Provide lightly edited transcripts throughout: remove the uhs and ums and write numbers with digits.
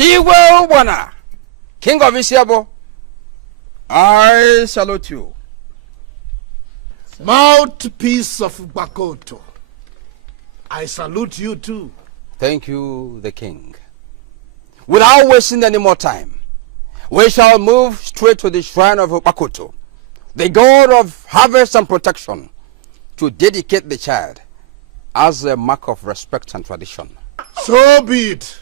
Iwe Wana, King of Isiabo, I salute you. Mouthpiece of Bakoto, I salute you too. Thank you, the king. Without wasting any more time, we shall move straight to the shrine of Bakoto, the god of harvest and protection, to dedicate the child as a mark of respect and tradition. So be it.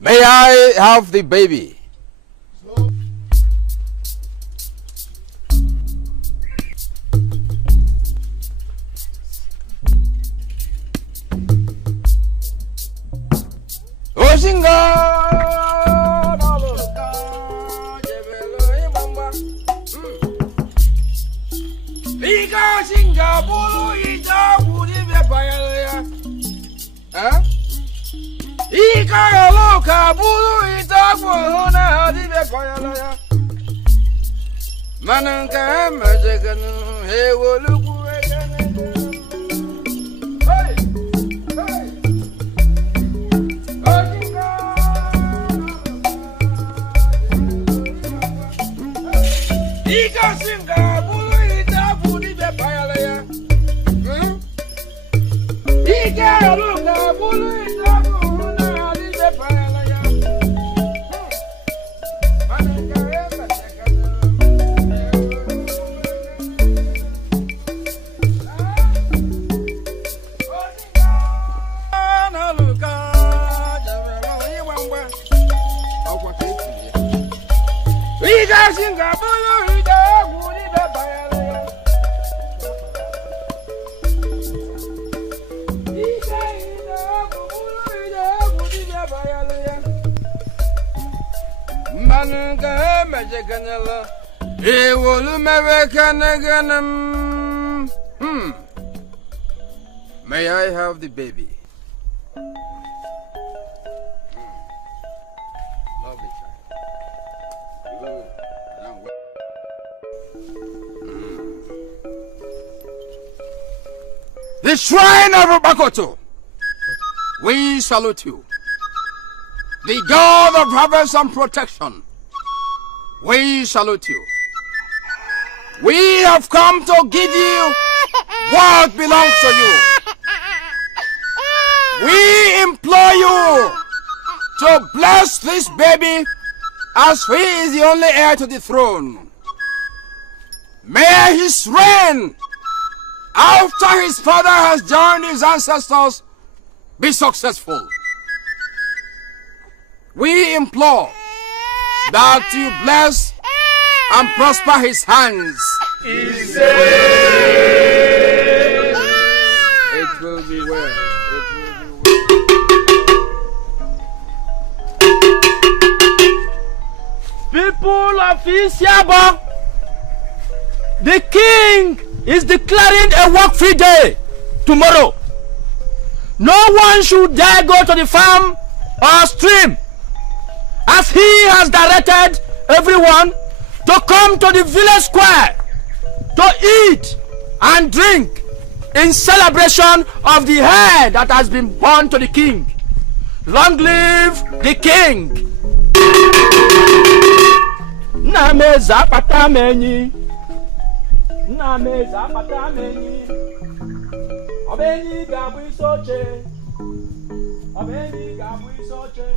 May I have the baby? May I have the baby? Lovely child. Good. The shrine of Bakoto, we salute you. The god of harvest and protection, we salute you. We have come to give you what belongs to you. We implore you to bless this baby as he is the only heir to the throne. May his reign after his father has joined his ancestors be successful. We implore that you bless and prosper his hands. It will be well. It will be well. People of Isiabo, the king is declaring a work-free day tomorrow. No one should dare go to the farm or stream, as he has directed everyone to come to the village square to eat and drink in celebration of the heir that has been born to the king. Long live the king! Nameza patameni, nameza patameni, abeni gabu isoche, abeni gabu isoche.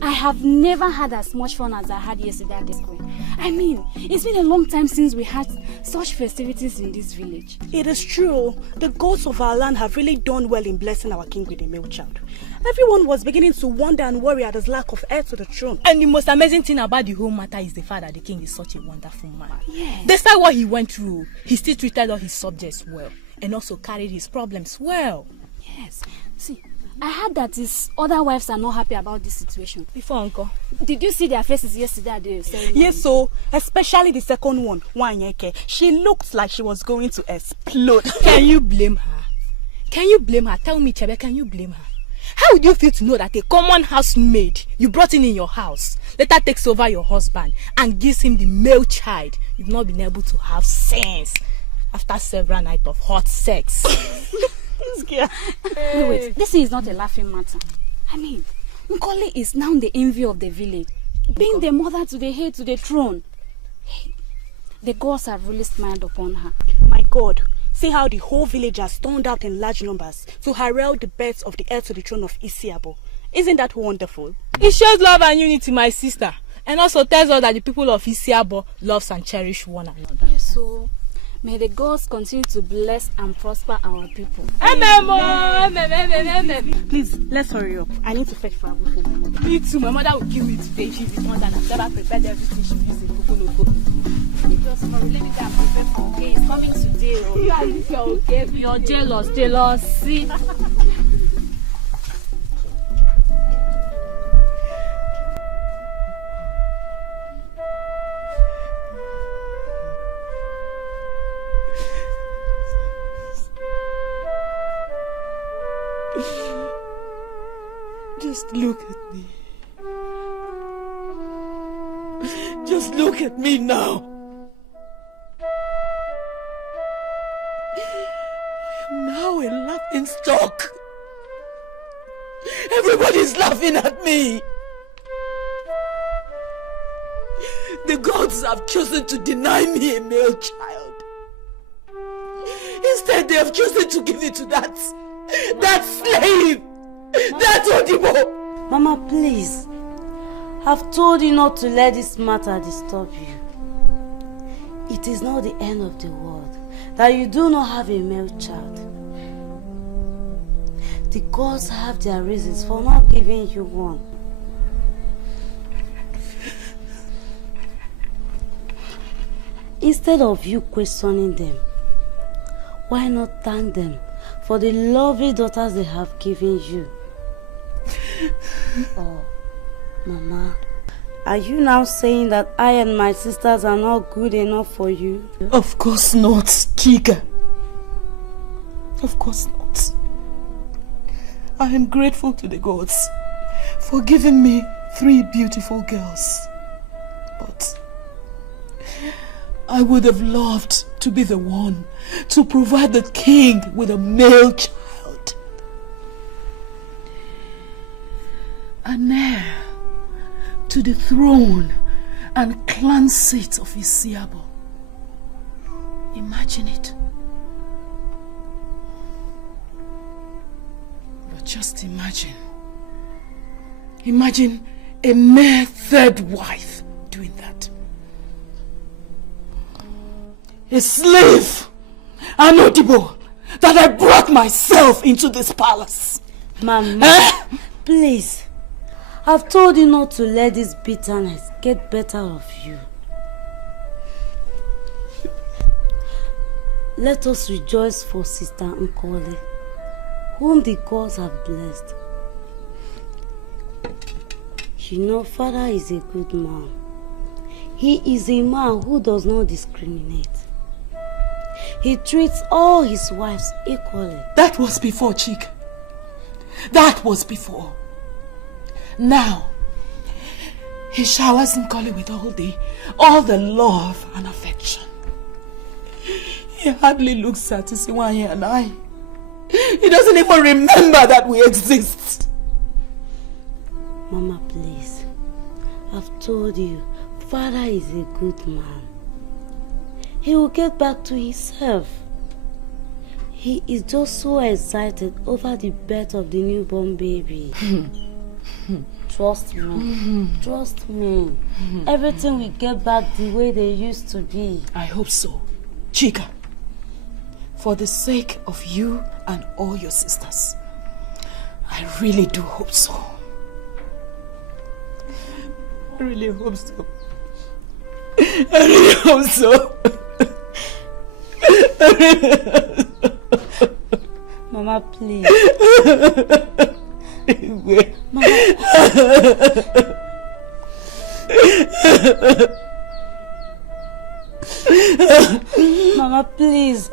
I have never had as much fun as I had yesterday at the school. I mean, it's been a long time since we had such festivities in this village. It is true. The gods of our land have really done well in blessing our king with a male child. Everyone was beginning to wonder and worry at his lack of heir to the throne. And the most amazing thing about the whole matter is the fact that the king is such a wonderful man. Yes. Despite what he went through, he still treated all his subjects well and also carried his problems well. Yes. See, I heard that his other wives are not happy about this situation. Before, uncle. Did you see their faces yesterday at the ceremony? Yes, so especially the second one, Wanyeke. She looked like she was going to explode. Can you blame her? Can you blame her? Tell me, Chebe, can you blame her? How would you feel to know that a common housemaid you brought in your house later takes over your husband and gives him the male child you've not been able to have since after several nights of hot sex? Wait, this is not a laughing matter. I mean, Nkoli is now the envy of the village, being the mother to the heir to the throne. Hey, the gods have really smiled upon her. My God, see how the whole village has turned out in large numbers to herald the birth of the heir to the throne of Isiabo. Isn't that wonderful? It shows love and unity, my sister, and also tells us that the people of Isiabo loves and cherish one another. Yes, so may the gods continue to bless and prosper our people. Please, let's hurry up. I need to fetch firewood for my mother. Me too, my mother will kill me today. She's the one that has never prepared everything she uses in Kukuloko. Just for let me get prepared for okay. It's coming today. Oh. You are this okay? You're jealous. See. Just look at me. Just look at me now. I am now a laughing stock. Everybody's laughing at me. The gods have chosen to deny me a male child. Instead, they have chosen to give it to that slave. That's Odibo! Mama, please. I've told you not to let this matter disturb you. It is not the end of the world that you do not have a male child. The gods have their reasons for not giving you one. Instead of you questioning them, why not thank them for the lovely daughters they have given you? Oh, Mama, are you now saying that I and my sisters are not good enough for you? Of course not, Chika. Of course not. I am grateful to the gods for giving me 3 beautiful girls. But I would have loved to be the one to provide the king with a male child. An heir to the throne and clan seat of Isiabo. Imagine it. But just imagine. Imagine a mere 3rd wife doing that. A slave, an Odibo, that I brought myself into this palace. Mama, please. I've told you not to let this bitterness get better of you. Let us rejoice for Sister Nkoli, whom the gods have blessed. You know, Father is a good man. He is a man who does not discriminate. He treats all his wives equally. That was before, Chika. That was before. Now, he showers Nkoli with all the love and affection. He hardly looks at Isiwanye and I. He doesn't even remember that we exist. Mama, please. I've told you, Father is a good man. He will get back to himself. He is just so excited over the birth of the newborn baby. Trust me. Trust me. Everything will get back the way they used to be. I hope so. Chika, for the sake of you and all your sisters, I really do hope so. I really hope so. I really hope so. Mama, please. Mama, please.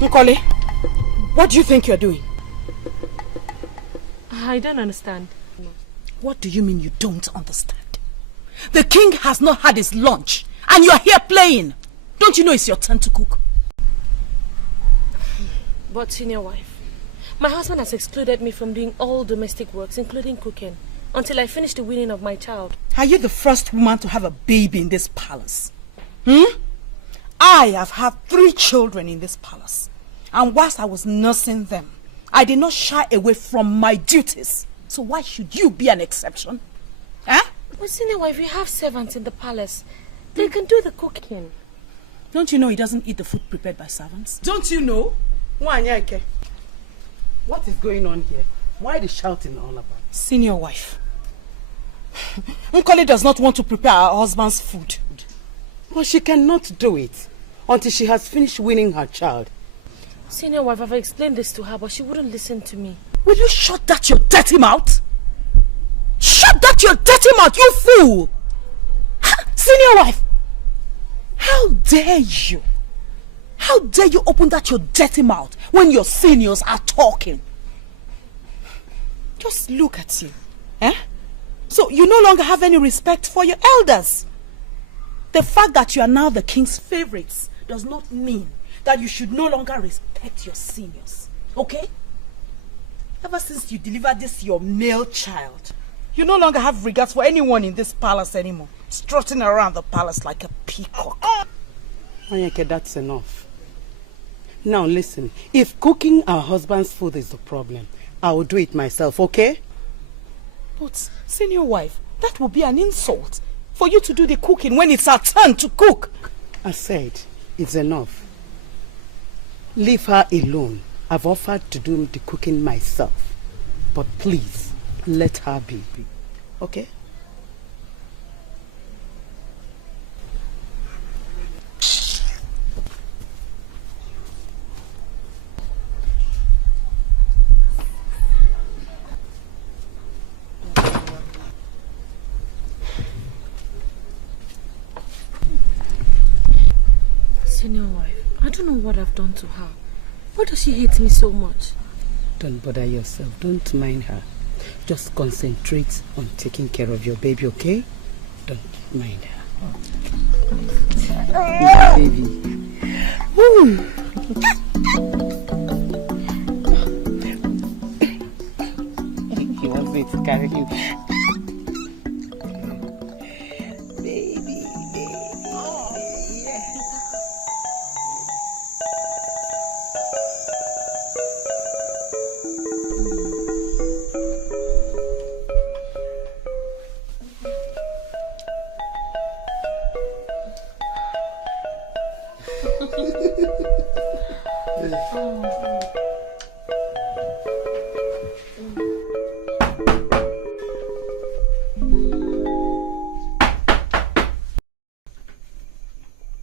Nkoli, what do you think you're doing? I don't understand. What do you mean you don't understand? The king has not had his lunch and you're here playing. Don't you know it's your turn to cook? But senior wife, my husband has excluded me from doing all domestic works, including cooking, until I finish the weaning of my child. Are you the first woman to have a baby in this palace? I have had 3 children in this palace. And whilst I was nursing them, I did not shy away from my duties. So why should you be an exception? Huh? But senior wife, we have servants in the palace. They can do the cooking. Don't you know he doesn't eat the food prepared by servants? Don't you know? What is going on here? Why the shouting all about? Senior wife, Nkoli does not want to prepare her husband's food. But she cannot do it until she has finished weaning her child. Senior wife, I've explained this to her, but she wouldn't listen to me. Will you shut that your dirty mouth? Shut that your dirty mouth, you fool! Senior wife, how dare you? How dare you open that your dirty mouth when your seniors are talking? Just look at you. So you no longer have any respect for your elders. The fact that you are now the king's favorites does not mean that you should no longer respect your seniors. Okay? Ever since you delivered this your male child, you no longer have regards for anyone in this palace anymore. Strutting around the palace like a peacock. Anyeke, that's enough. Now listen, if cooking our husband's food is the problem, I will do it myself, okay? But, senior wife, that would be an insult for you to do the cooking when it's our turn to cook. I said, it's enough. Leave her alone. I've offered to do the cooking myself. But please, let her be. Okay? Senior wife, I don't know what I've done to her. Why does she hate me so much? Don't bother yourself. Don't mind her. Just concentrate on taking care of your baby, okay? Don't mind her. Baby. He wants me to carry you.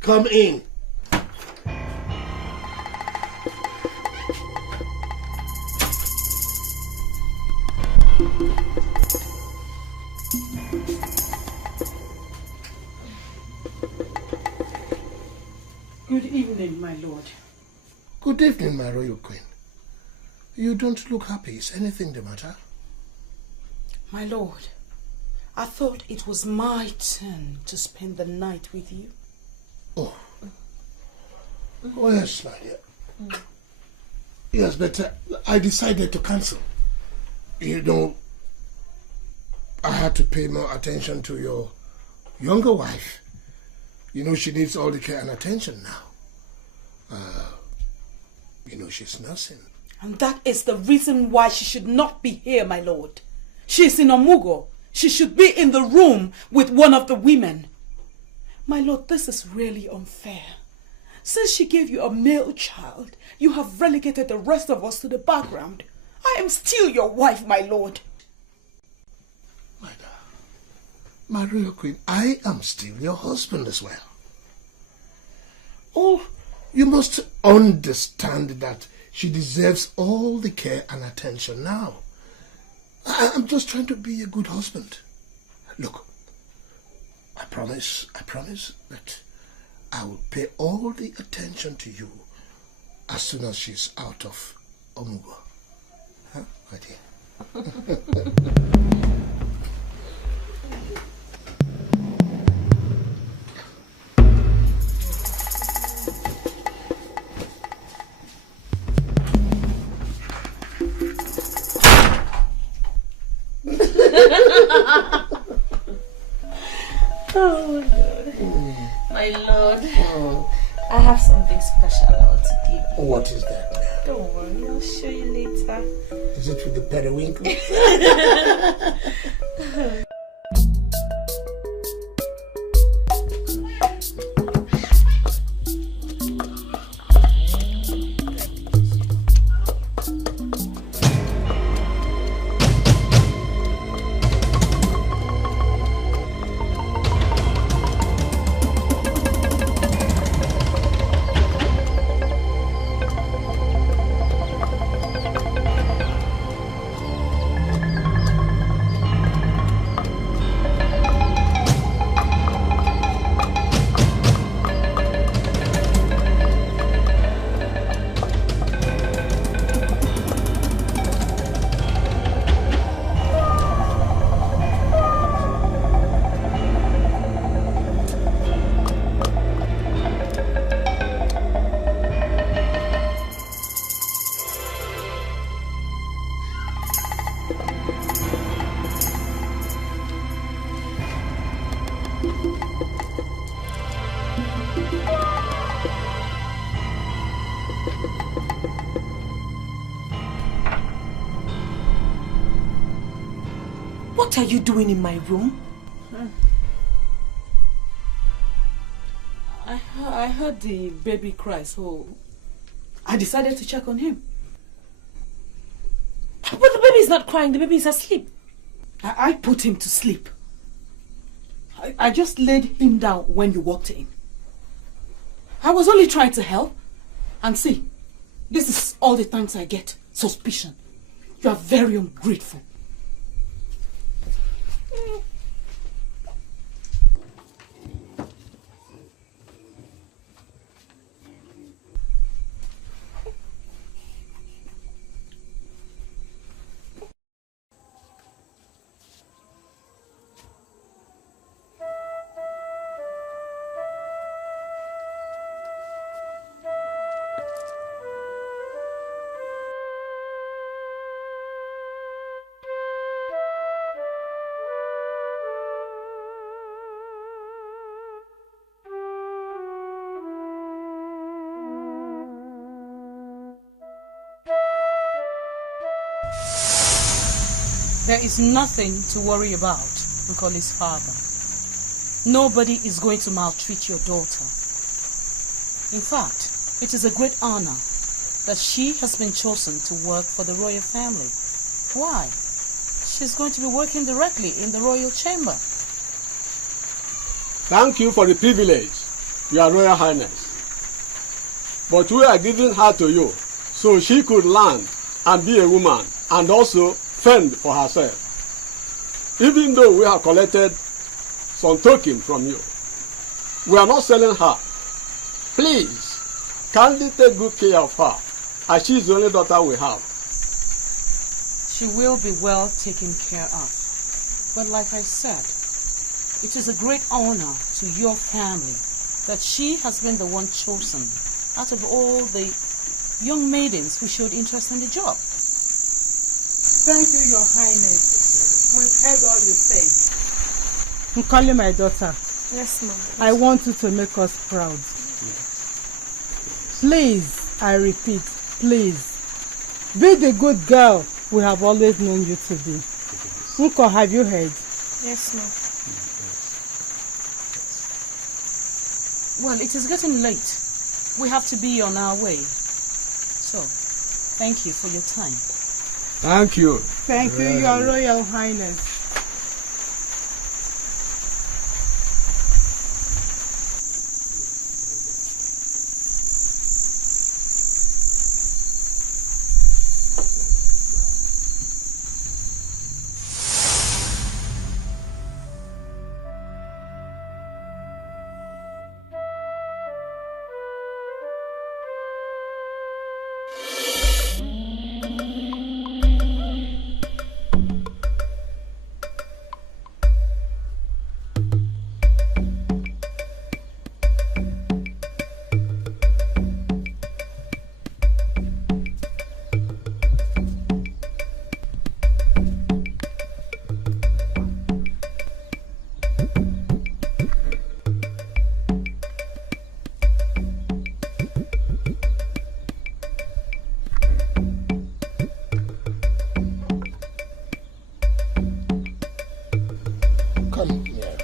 Come in. Good evening, my lord. Good evening, my royal queen. You don't look happy. Is anything the matter? My lord, I thought it was my turn to spend the night with you. Oh. Oh, yes, my dear. Yes, but I decided to cancel. You know, I had to pay more attention to your younger wife. You know, she needs all the care and attention now. You know, she's nursing. And that is the reason why she should not be here, my lord. She's in Omugo. She should be in the room with one of the women. My lord, this is really unfair. Since she gave you a male child, you have relegated the rest of us to the background. I am still your wife, my lord. My royal queen, I am still your husband as well. Oh, you must understand that she deserves all the care and attention now. I'm just trying to be a good husband. Look, I promise that I will pay all the attention to you as soon as she's out of Omugo. Huh, my dear? Oh, Lord. My lord. I have something special I want to give you. What is that? Don't worry, I'll show you later. Is it with the periwinkle? What are you doing in my room? I heard the baby cry, so I decided to check on him. But the baby is not crying, the baby is asleep. I put him to sleep. I just laid him down when you walked in. I was only trying to help. And see, this is all the thanks I get. Suspicion. You are very ungrateful. There is nothing to worry about, Nkoli's father. Nobody is going to maltreat your daughter. In fact, it is a great honor that she has been chosen to work for the royal family. Why? She's going to be working directly in the royal chamber. Thank you for the privilege, Your Royal Highness. But we are giving her to you so she could learn and be a woman and also fend for herself. Even though we have collected some token from you, we are not selling her. Please, kindly take good care of her, as she is the only daughter we have. She will be well taken care of. But like I said, it is a great honor to your family that she has been the one chosen out of all the young maidens who showed interest in the job. Thank you, Your Highness. We've heard all you say. Nkoli, my daughter. Yes, ma'am. I want you to make us proud. Please, I repeat, please, be the good girl we have always known you to be. Nko, have you heard? Yes, ma'am. Well, it is getting late. We have to be on our way. So, thank you for your time. Thank you. Thank you, Your Royal Highness. Come here.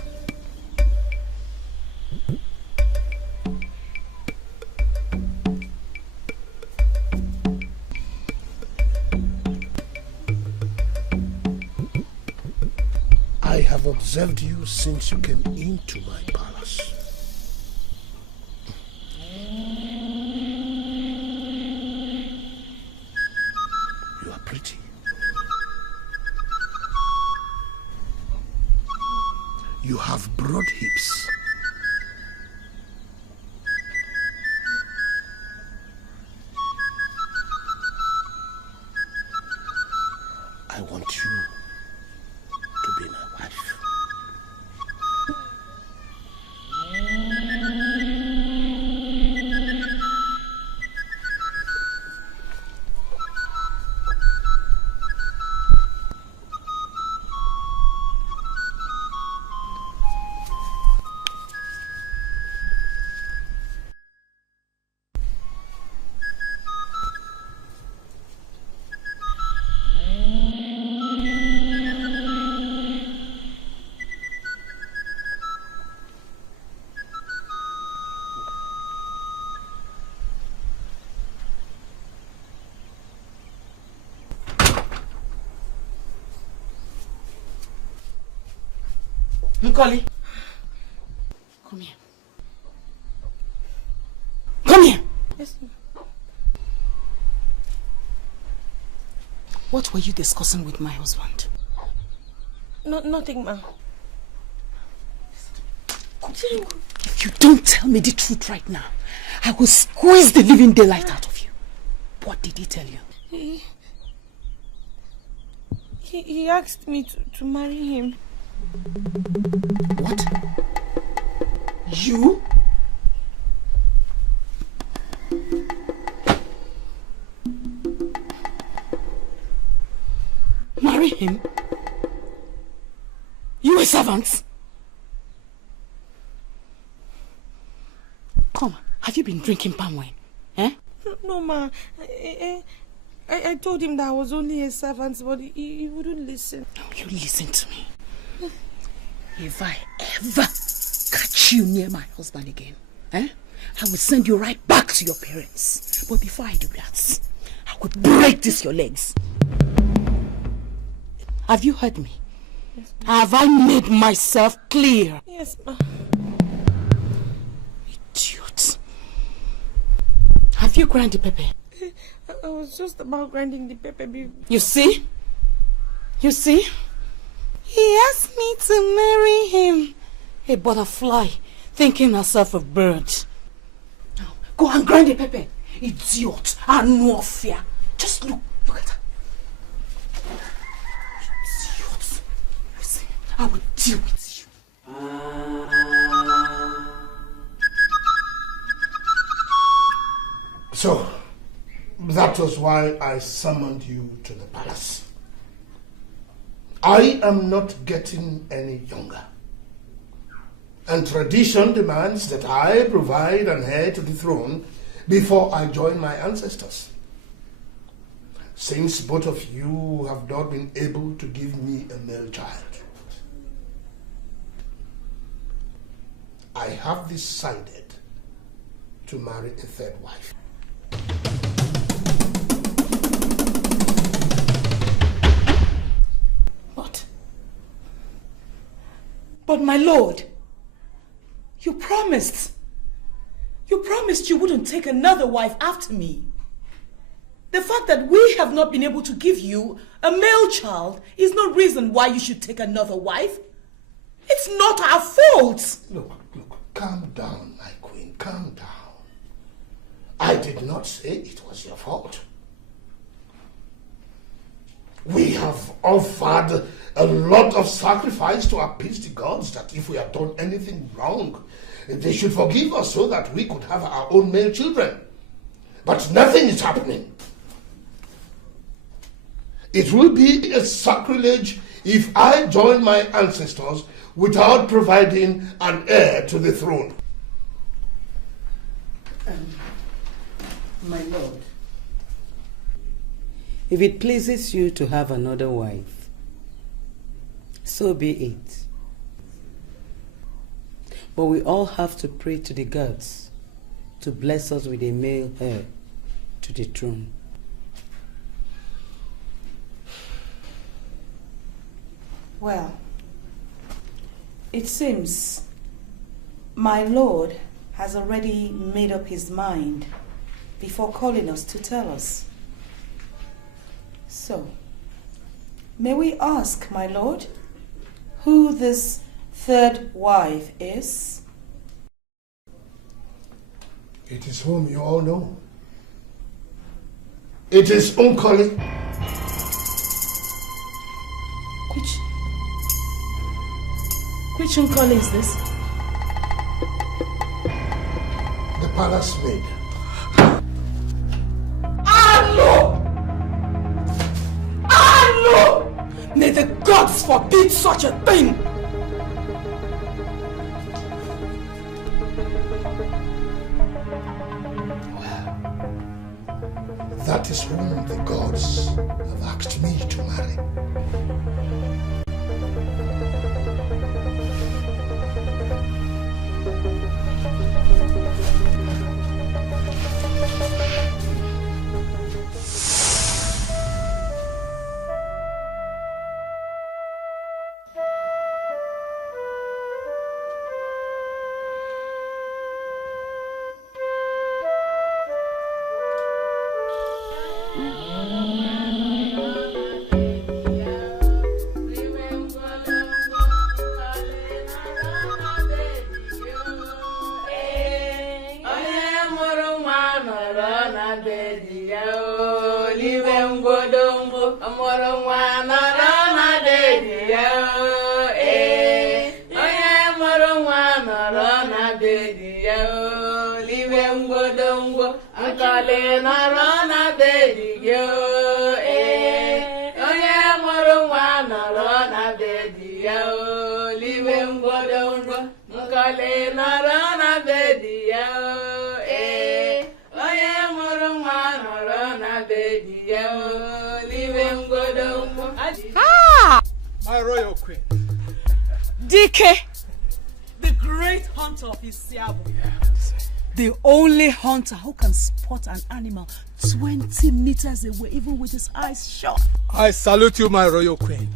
I have observed you since you came into my palace. You are pretty. You have broad hips. I want you to be my wife. Nkoli, come here. Come here. Yes, ma'am. What were you discussing with my husband? Nothing, ma'am. If you don't tell me the truth right now, I will squeeze the living daylight out of you. What did he tell you? He asked me to marry him. What? You? Marry him? You a servant? Come, have you been drinking palm wine? Eh? No, ma. I told him that I was only a servant, but he wouldn't listen. No, you listen to me. If I ever catch you near my husband again, I will send you right back to your parents. But before I do that, I will break this your legs. Have you heard me? Yes, have I made myself clear? Yes, ma. Idiot. Have you ground the pepper? I was just about grinding the pepper. You see? You see? He asked me to marry him. A butterfly thinking herself a bird. Now, Go and grind the pepper. Idiot. And no fear. Just look at her. Idiot. Listen, I will deal with you. So, that was why I summoned you to the palace. I am not getting any younger. And tradition demands that I provide an heir to the throne before I join my ancestors. Since both of you have not been able to give me a male child, I have decided to marry a third wife. What? But my lord, you promised you wouldn't take another wife after me. The fact that we have not been able to give you a male child is no reason why you should take another wife. It's not our fault. Look, calm down, my queen, calm down. I did not say it was your fault. We have offered a lot of sacrifice to appease the gods that if we have done anything wrong, they should forgive us so that we could have our own male children. But nothing is happening. It will be a sacrilege if I join my ancestors without providing an heir to the throne. My lord, if it pleases you to have another wife, so be it. But we all have to pray to the gods to bless us with a male heir to the throne. Well, it seems my lord has already made up his mind before calling us to tell us. So, may we ask, my lord, who this third wife is? It is whom you all know. It is Unkoli. Which Unkoli is this? The palace maid. No! May the gods forbid such a thing! That is whom the gods have asked me to marry. My royal queen. Dikeh, the great hunter of Isiabo. The only hunter who can spot an animal 20 meters away, even with his eyes shut. I salute you, my royal queen.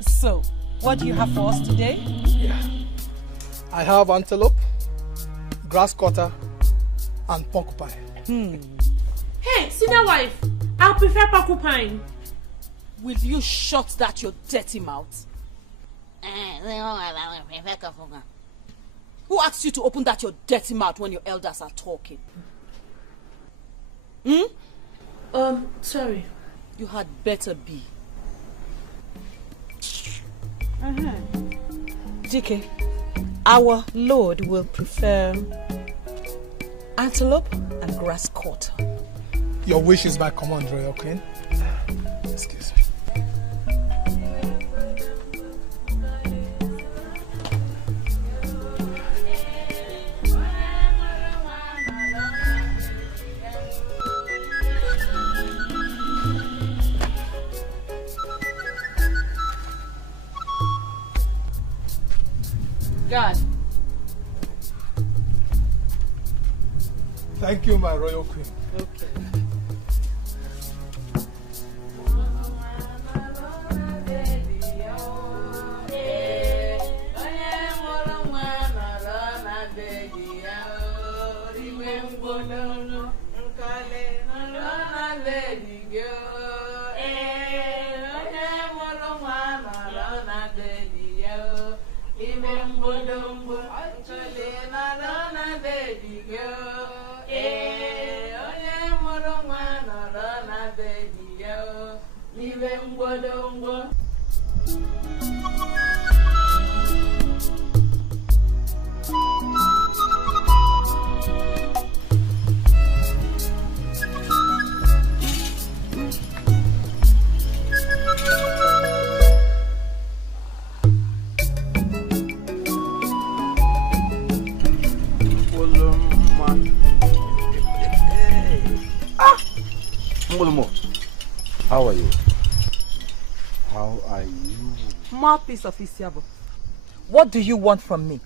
So, what do you have for us today? Yeah. I have antelope, grass cutter, and porcupine. Hey, senior wife, I'll prefer porcupine. Will you shut that your dirty mouth? Who asked you to open that your dirty mouth when your elders are talking? Sorry. You had better be. Dikeh, our lord will prefer antelope and grass quarter. Your wish is my command, Royal Queen. Excuse me. God. Thank you, my Royal Queen. Okay. How are you? How are you? Mouthpiece of Isiabo, what do you want from me?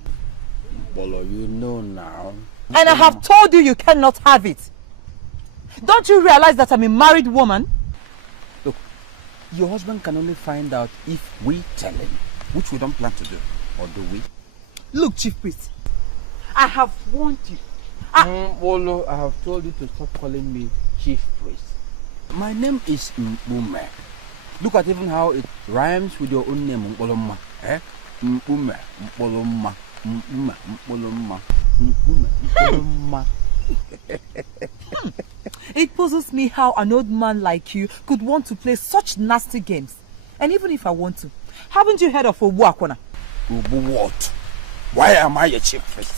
Bolo, you know now. And I have told you you cannot have it. Don't you realize that I'm a married woman? Look, your husband can only find out if we tell him, which we don't plan to do. Or do we? Look, Chief Priest, I have warned you. Bolo, I have told you to stop calling me Chief Priest. My name is Mpume. Look at even how it rhymes with your own name, Mpoloma. Mpume, Mpoloma, Mpume, Mpoloma, Mpume, Mpoloma. It puzzles me how an old man like you could want to play such nasty games. And even if I want to, haven't you heard of Obuakwana? Ubu what? Why am I a chief priest?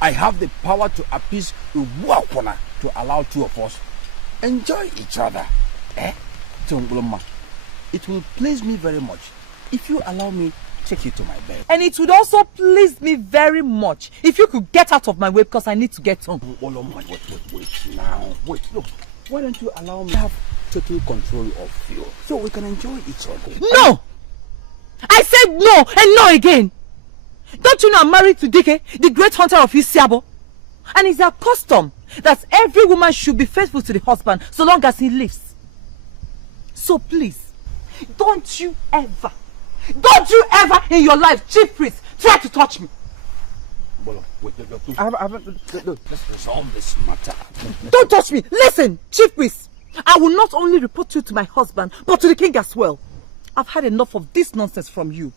I have the power to appease Ubuakwana to allow two of us enjoy each other. Tumbloma, it will please me very much if you allow me to take you to my bed. And it would also please me very much if you could get out of my way because I need to get home. Wait now. Wait, look. Why don't you allow me to have total control of you so we can enjoy each other? No! I said no and no again. Don't you know I'm married to Dikeh, the great hunter of Isiabo? And it's our custom that every woman should be faithful to the husband so long as he lives. So please, don't you ever in your life, Chief Priest, try to touch me. Wait, let's resolve this matter. Don't touch me. Listen, Chief Priest, I will not only report you to my husband, but to the king as well. I've had enough of this nonsense from you.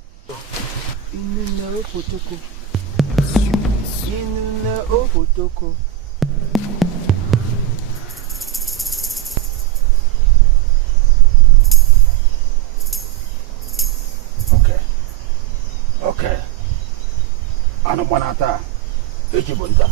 Okay. Ano panata? Ejibunta.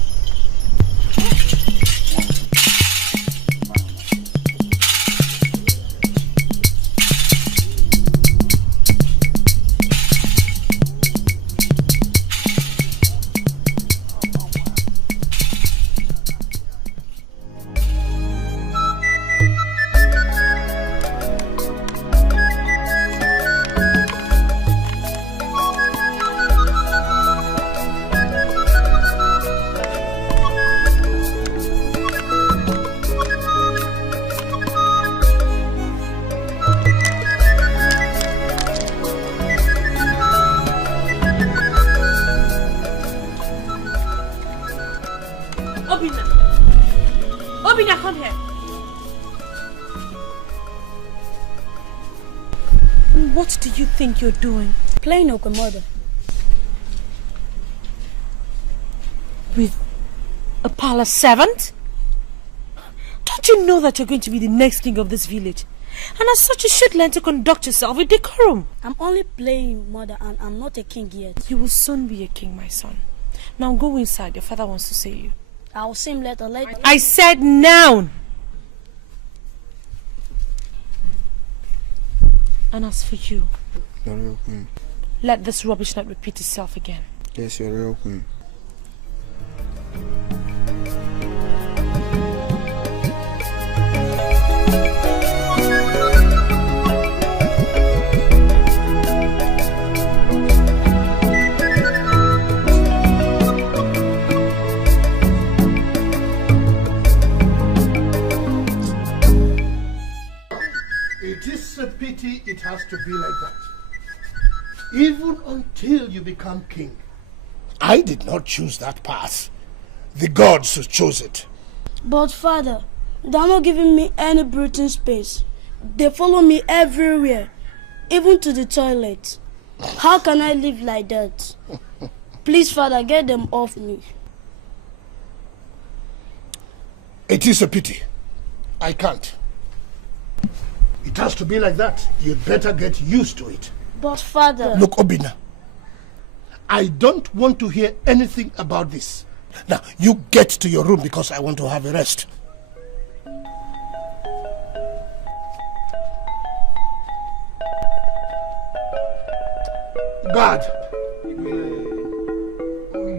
Obina, come here. What do you think you're doing? Playing Okomodo. with a palace servant? Don't you know that you're going to be the next king of this village? And as such, you should learn to conduct yourself with decorum. I'm only playing, mother, and I'm not a king yet. You will soon be a king, my son. Now go inside. Your father wants to see you. I'll see him later. I said now! And as for you, Your Royal Queen. let this rubbish not repeat itself again. Yes, Your Royal Queen. It is a pity it has to be like that. Even until you become king. I did not choose that path. The gods who chose it. But father, they're not giving me any breathing space. They follow me everywhere, even to the toilet. How can I live like that? Please, father, get them off me. It is a pity. I can't. It has to be like that. You'd better get used to it. But father... Look, Obina, I don't want to hear anything about this. Now, you get to your room because I want to have a rest. Guard,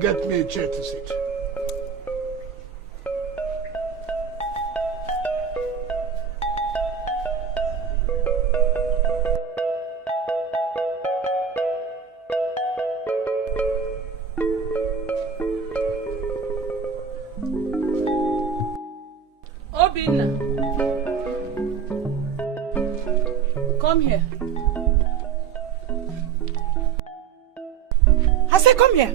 get me a chair to sit. Obinna, come here. I said come here.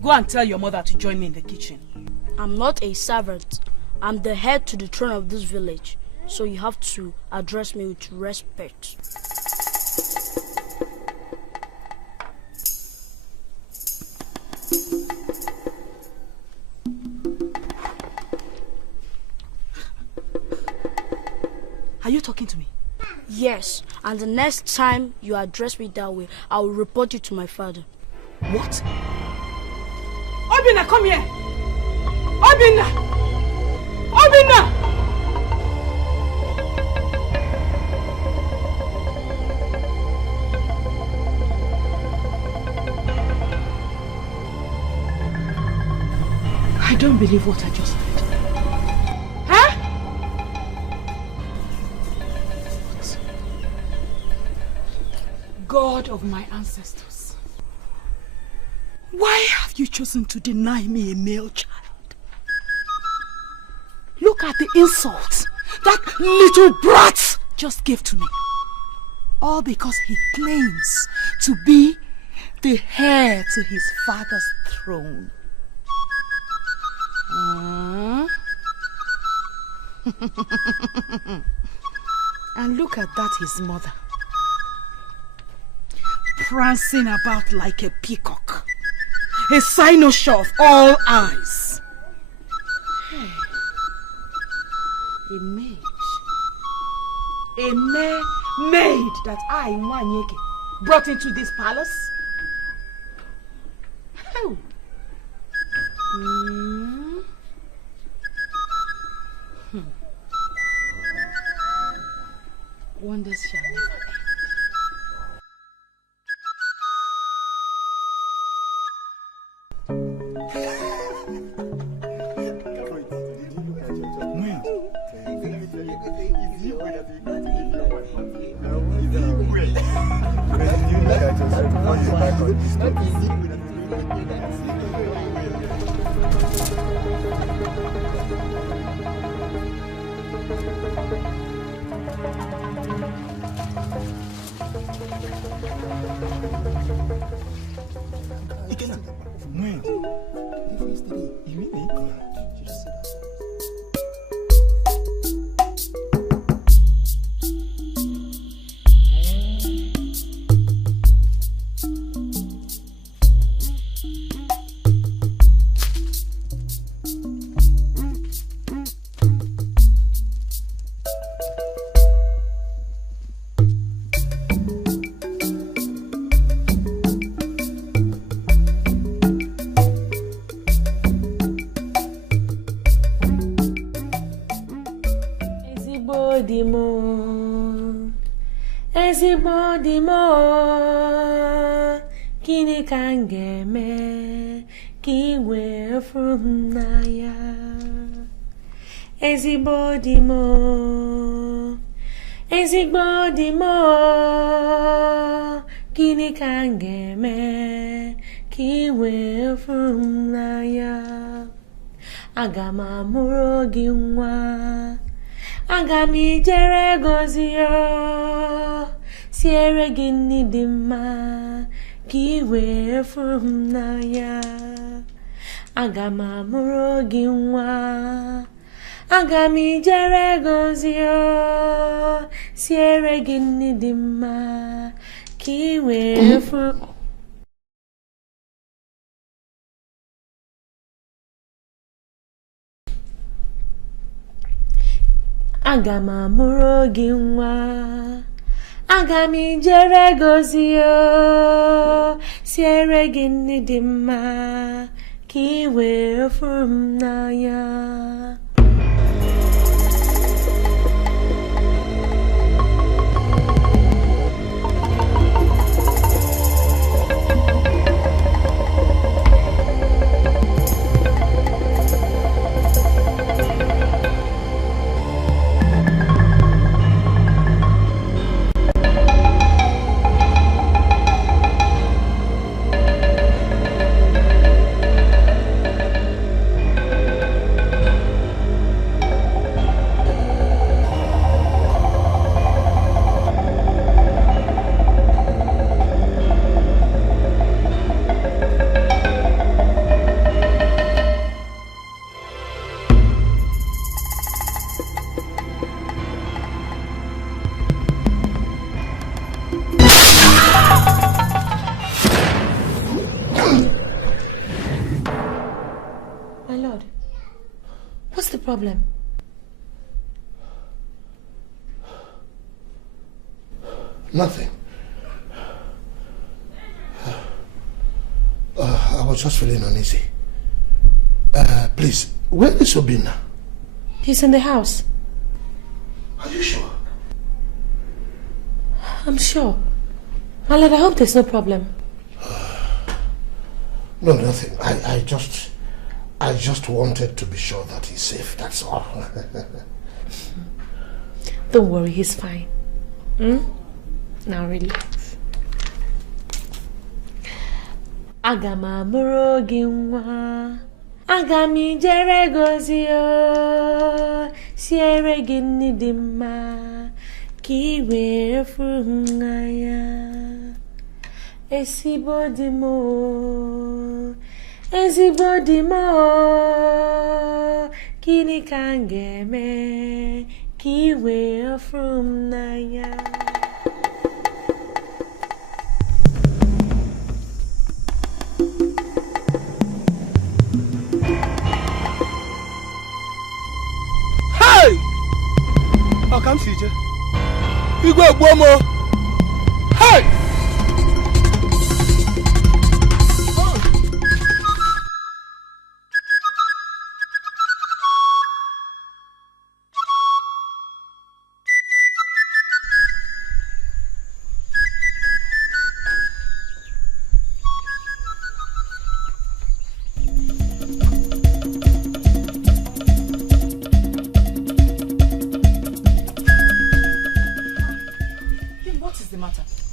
Go and tell your mother to join me in the kitchen. I'm not a servant. I'm the heir to the throne of this village. So you have to address me with respect. Are you talking to me? Yes, and the next time you address me that way, I will report you to my father. What? Obinna, come here! Obinna! Obinna! I don't believe what I just heard. Huh? God of my ancestors, why have you chosen to deny me a male child? Look at the insults that little brat just gave to me. All because he claims to be the heir to his father's throne. And look at that, his mother, prancing about like a peacock, a cynosure of all eyes. Hey, a maid, a mere maid that I, Nwanyeke, brought into this palace. Oh. Wonders shall never end. ezigbo di mo, ezigbo di mo, gịnị ka m ga-eme ka ị wee furu m n'anya? Ezigbo di mo, ezigbo di mo, gịnị ka m ga-eme ka ị wee furu m n'anya? Aga m amụrụ gị nwa, aga m ijere gọzi ya, siere gị nri dị mma ka ị wee furu m n'anya. Aga m amụrụ gị nwa, aga m ijere gọzi ya, siere gị nri dị mma ka ị wee furu. Aga m amụrụ gị nwa, aga m ijere gọzi ya, siere gị nri dị mma ka ị wee furu m n'anya. Problem? Nothing. I was just feeling uneasy. Please, where is Obina? He's in the house. Are you sure? I'm sure. My lord, I hope there's no problem. No, nothing. I just wanted to be sure that he's safe, that's all. Don't worry, he's fine. Now relax. Aga m amụrụ gị nwa, aga m ijere gọzi ya, siere gị nri dị mma ka ị wee furu m n'anya. Ezigbo di mo, ezigbo di mo, gịnị ka m ga-eme ka ị wee furu m n'anya? Hey! How come CJ? You go Bomo. Hey!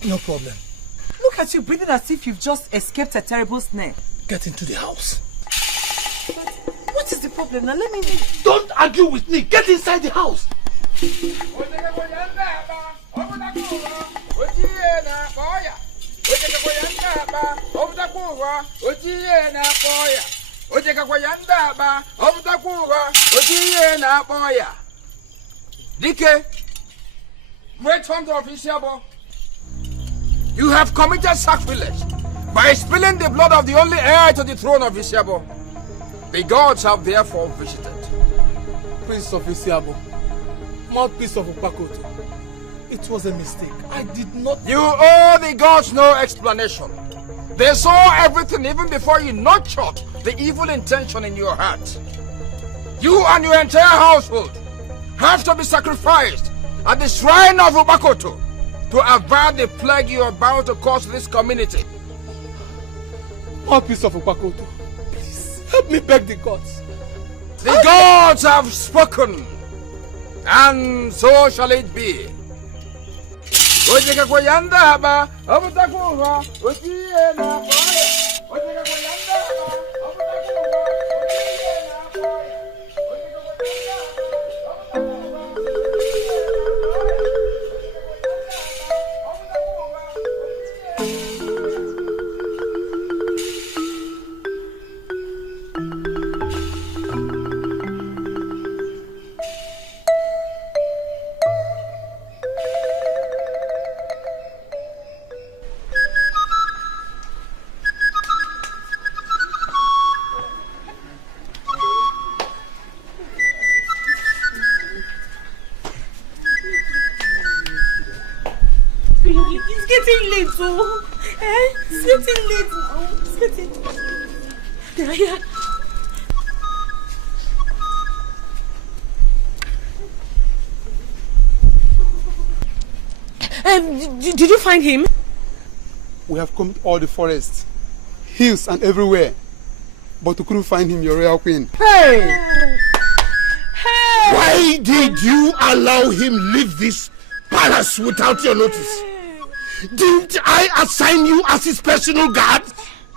No problem. Look at you breathing as if you've just escaped a terrible snare. Get into the house. What is the problem? Now let me... Don't argue with me. Get inside the house. Dikeh, great hunter of Isiabo, you have committed sacrilege by spilling the blood of the only heir to the throne of Isiabo. The gods have therefore visited. Prince of Isiabo, mouthpiece of Upakoto, it was a mistake. I did not... You owe the gods no explanation. They saw everything even before you nurtured the evil intention in your heart. You and your entire household have to be sacrificed at the shrine of Ubakoto to avert the plague you are about to cause this community. Mouthpiece of Ubakoto, please help me beg the gods. The gods have spoken, and so shall it be. It's getting late now. It's getting... Yeah. Did you find him? We have combed all the forests, hills and everywhere, but we couldn't find him, your royal queen. Hey! Hey! Why did you allow him leave this palace without your notice? Didn't I assign you as his personal guard?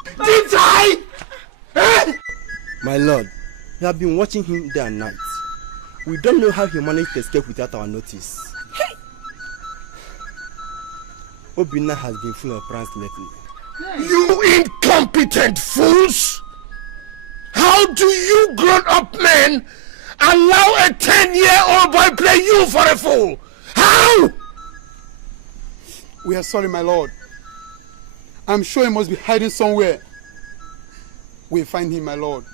Didn't I? Eh? My lord, we have been watching him day and night. We don't know how he managed to escape without our notice. Hey. Obinna has been full of pranks lately. You incompetent fools! How do you grown-up men allow a 10-year-old boy play you for a fool? How? We are sorry, my lord. I'm sure he must be hiding somewhere. We'll find him, my lord.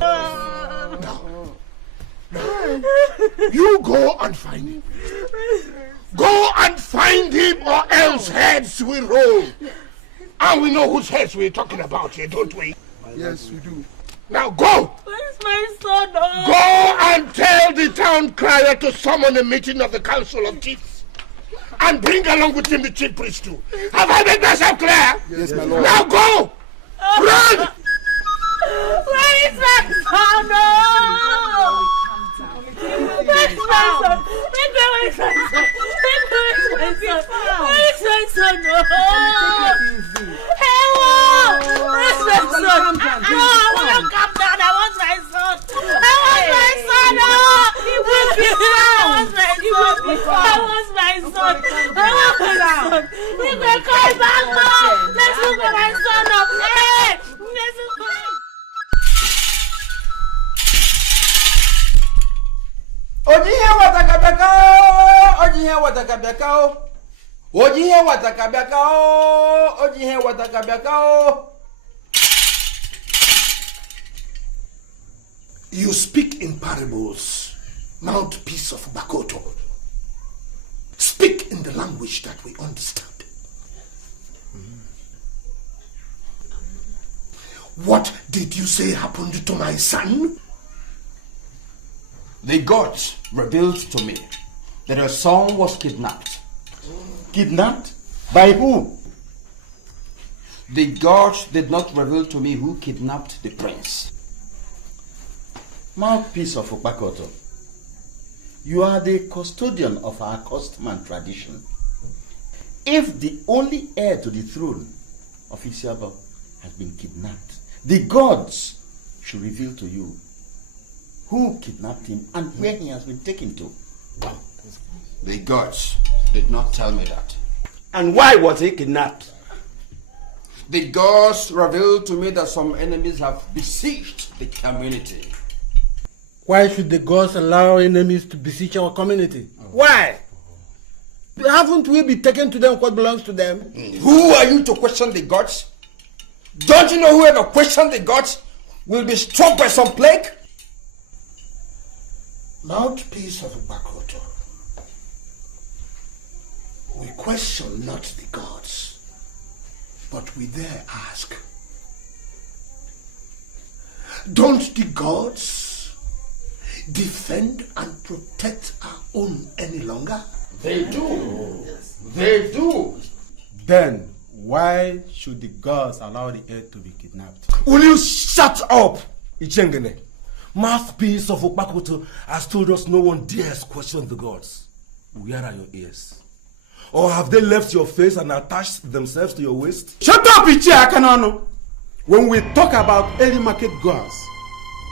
No. You go and find him. Go and find him, or else heads will roll. And we know whose heads we're talking about here, don't we? Yes, we do. Now go! Where's my son? Go and tell the town crier to summon a meeting of the council of chiefs. And bring along with him the chief priest too. Have I made myself clear? Yes, my lord. Now go! Run! Where is my son? Where's my son? Where is my son? Where is my son? Where's my son? No, I want to come down. I want my son. I want my son. He will be found. I want my son. I want my son. He will come back now. Let's look at my son now. Hey, let's look at him. Ojihe watakabeka, ojihe watakabeka, ojihe watakabeka, ojihe watakabeka. You speak in parables, mouthpiece of Bakoto. Speak in the language that we understand. What did you say happened to my son? The gods revealed to me that her son was kidnapped. Kidnapped? By who? The gods did not reveal to me who kidnapped the prince. Mouthpiece of Ubakoto, you are the custodian of our custom and tradition. If the only heir to the throne of Isiaba has been kidnapped, the gods should reveal to you who kidnapped him and where he has been taken to. The gods did not tell me that. And why was he kidnapped? The gods revealed to me that some enemies have besieged the community. Why should the gods allow enemies to besiege our community? Why? Haven't we been taken to them what belongs to them? Who are you to question the gods? Don't you know whoever questions the gods will be struck by some plague? Mouthpiece of Bakoto, we question not the gods, but we dare ask, don't the gods defend and protect our own any longer? They do. They do. Then, why should the gods allow the heir to be kidnapped? Will you shut up, Ichengene? Mouthpiece of Okpakoto has told us no one dares question the gods. Where are your ears? Or have they left your face and attached themselves to your waist? Shut up, Ichi Akanano! When we talk about early market gods,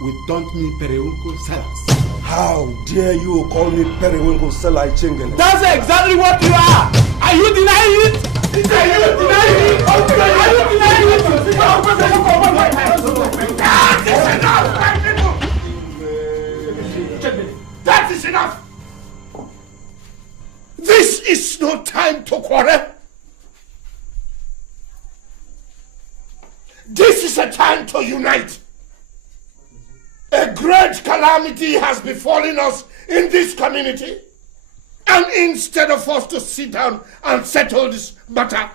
we don't mean periwinkle sellers. How dare you call me periwinkle seller, Ichengene? That's exactly what you are! Are you denying it? Are you denying it? Are you denying it? That is enough! This is no time to quarrel. This is a time to unite. A great calamity has befallen us in this community. And instead of us to sit down and settle this matter,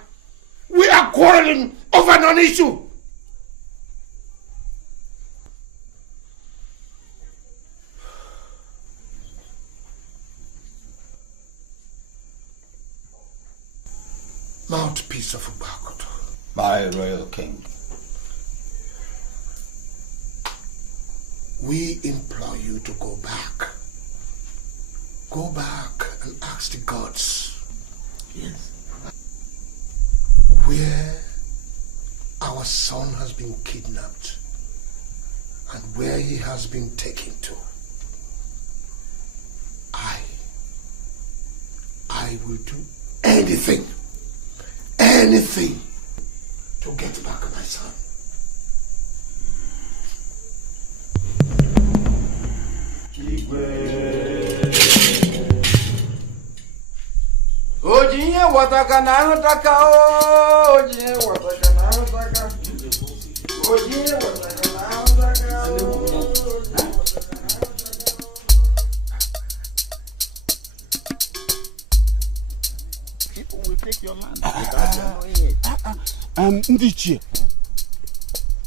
we are quarreling over an issue. Mouthpiece of Ubakoto. My royal king. We implore you to go back. Go back and ask the gods. Yes. Where our son has been kidnapped and where he has been taken to. I will do anything to get back my son. Ojiye wataka na hotaka ojiye wataka na hotaka ojiye wataka na hotaka. People will take your land without knowing it. Ndichie,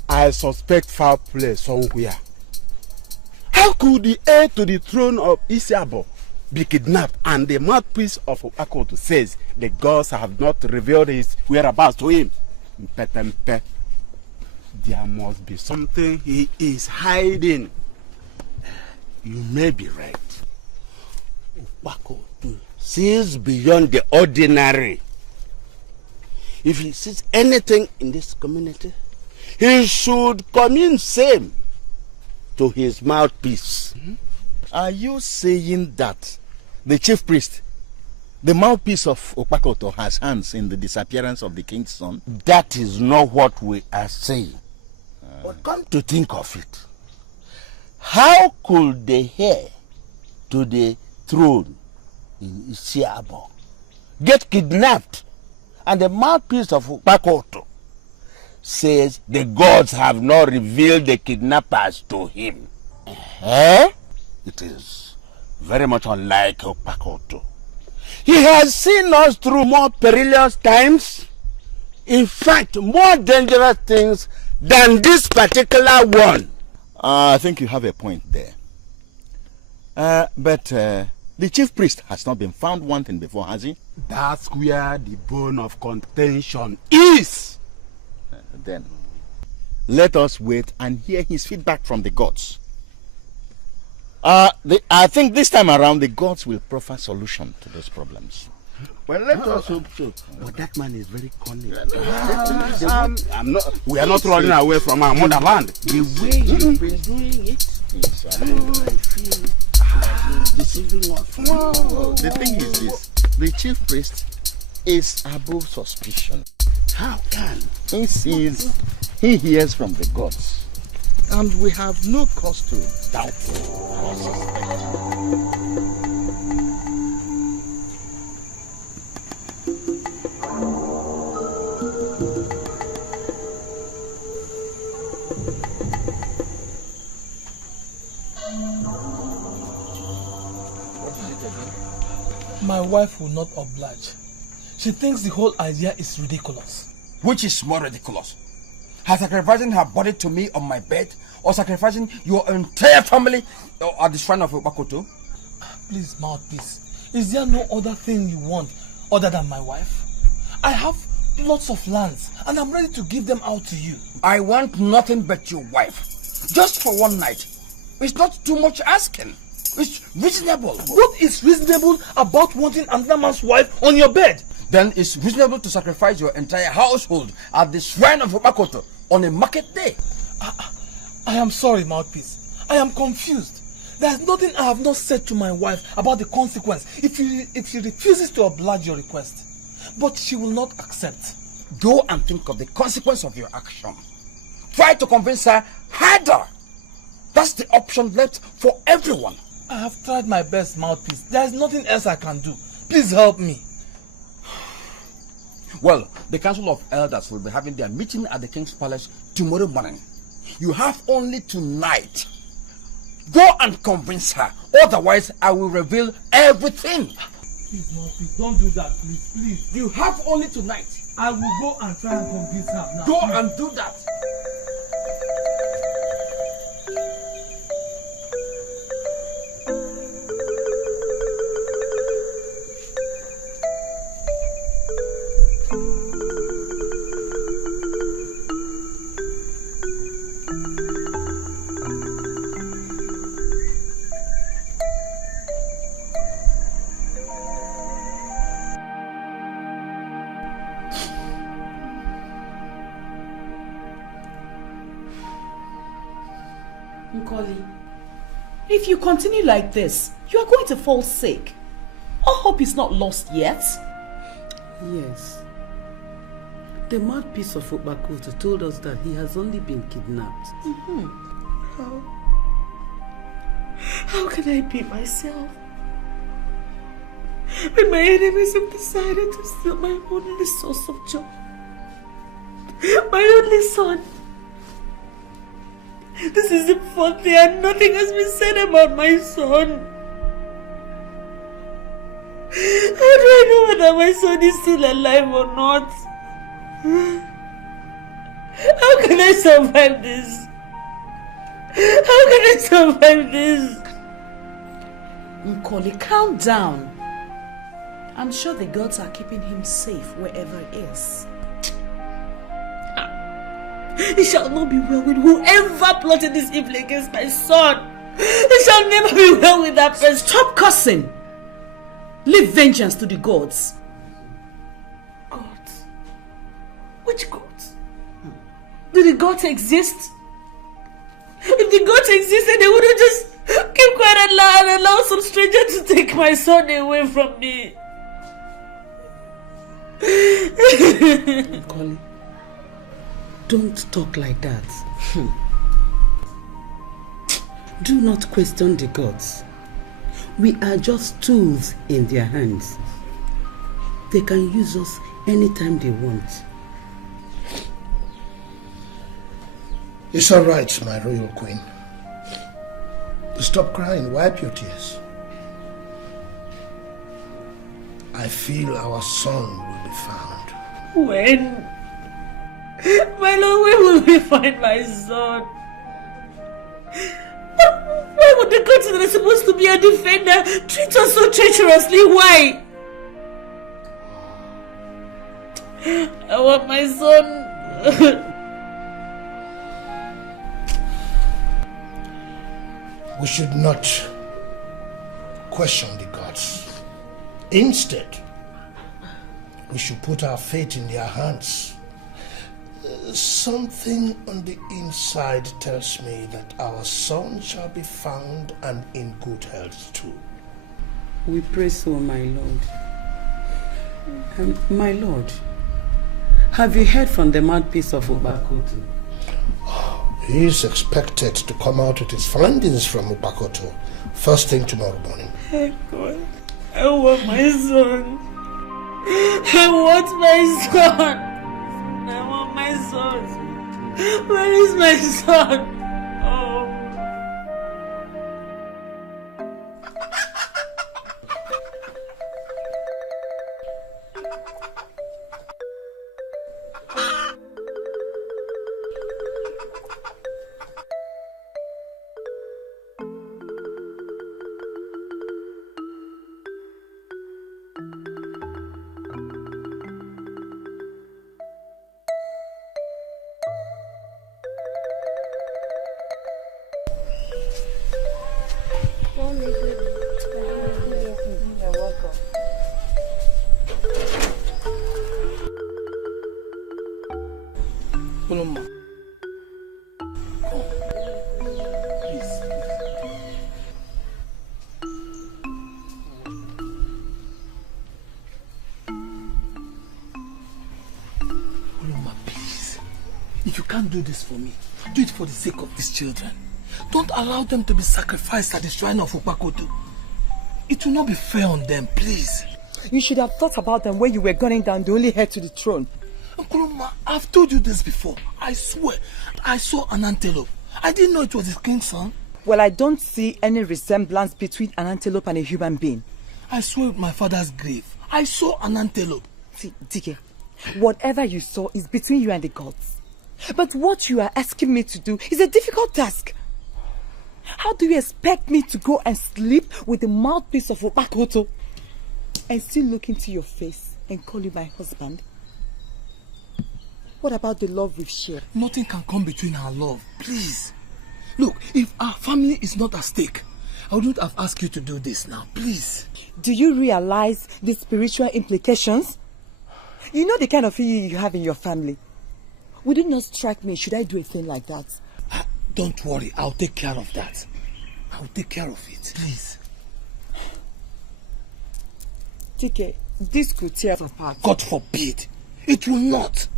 I suspect foul play somewhere. How could the heir to the throne of Isiabo be kidnapped and the mouthpiece of Akoto says the gods have not revealed his whereabouts to him? Mpetempe. There must be something he is hiding. You may be right. Akoto sees beyond the ordinary. If he sees anything in this community, he should commune same to his mouthpiece. Are you saying that the chief priest, the mouthpiece of Okpakoto, has hands in the disappearance of the king's son? That is not what we are saying. But come to think of it, how could the heir to the throne in Isiabo get kidnapped and the mouthpiece of Okpakoto says the gods have not revealed the kidnappers to him? It is very much unlike Okpakoto. He has seen us through more perilous times, in fact, more dangerous things than this particular one. I think you have a point there. But the chief priest has not been found wanting before, has he? That's where the bone of contention is. Then, let us wait and hear his feedback from the gods. I think this time around the gods will proffer solution to those problems. Well, let us hope so. But that man is very cunning. We are not running away from our motherland. The way you've been doing it, I feel deceiving us. The thing is this: the chief priest is above suspicion. How can? He sees, he hears from the gods, and we have no cause to doubt our suspicion. My wife will not oblige. She thinks the whole idea is ridiculous. Which is more ridiculous? Her sacrificing her body to me on my bed or sacrificing your entire family at the shrine of Bakoto? Please, mouthpiece. Is there no other thing you want other than my wife? I have lots of lands and I'm ready to give them out to you. I want nothing but your wife. Just for one night. It's not too much asking. It's reasonable. What is reasonable about wanting another man's wife on your bed? Then it's reasonable to sacrifice your entire household at the shrine of Bakoto on a market day. I am sorry, mouthpiece. I am confused. There's nothing I have not said to my wife about the consequence if she refuses to oblige your request. But she will not accept. Go and think of the consequence of your action. Try to convince her harder. That's the option left for everyone. I have tried my best, mouthpiece. There's nothing else I can do. Please help me. Well, the Council of Elders will be having their meeting at the King's Palace tomorrow morning. You have only tonight. Go and convince her. Otherwise, I will reveal everything. Please, mouthpiece, don't do that, please. Please. You have only tonight. I will go and try and convince her now. Go and do that. If you continue like this, you are going to fall sick. All hope is not lost yet. Yes. The mouthpiece of Bakoto told us that he has only been kidnapped. How can I be myself when my enemies have decided to steal my only source of joy? My only son. This is the fourth day and nothing has been said about my son. How do I know whether my son is still alive or not? How can I survive this? How can I survive this? Nkoli, calm down. I'm sure the gods are keeping him safe wherever he is. It shall not be well with whoever plotted this evil against my son. It shall never be well with that person. Stop cursing. Leave vengeance to the gods. Gods? Which gods? Do the gods exist? If the gods existed, they wouldn't just keep quiet and allow some stranger to take my son away from me. Nkoli, don't talk like that. Do not question the gods. We are just tools in their hands. They can use us anytime they want. It's all right, my royal queen. Stop crying, wipe your tears. I feel our son will be found. When? My lord, where will we find my son? Why would the gods that are supposed to be a defender treat us so treacherously? Why? I want my son. We should not question the gods. Instead, we should put our faith in their hands. Something on the inside tells me that our son shall be found and in good health too. We pray so, my lord. My lord, have you heard from the mouthpiece of Bakoto? He is expected to come out with his findings from Bakoto first thing tomorrow morning. Hey God, I want my son. I want my son. I want my son. Where is my son? Oh. if you can't do this for me, do it for the sake of these children. Don't allow them to be sacrificed at the shrine of Upakoto. It will not be fair on them, please. You should have thought about them when you were gunning down the only heir to the throne. Nkrumah, I've told you this before. I swear, I saw an antelope. I didn't know it was his king's son. Well, I don't see any resemblance between an antelope and a human being. I swear with my father's grave, I saw an antelope. See, Dikeh, whatever you saw is between you and the gods. But what you are asking me to do is a difficult task. How do you expect me to go and sleep with the mouthpiece of Upakoto and still look into your face and call you my husband? What about the love we've shared? Nothing can come between our love, please. Look, if our family is not at stake, I wouldn't have asked you to do this now, please. Do you realize the spiritual implications? You know the kind of feeling you have in your family. Would it not strike me should I do a thing like that? Don't worry, I'll take care of that. I'll take care of it, please. Dikeh, this could tear us apart. God forbid. It will not.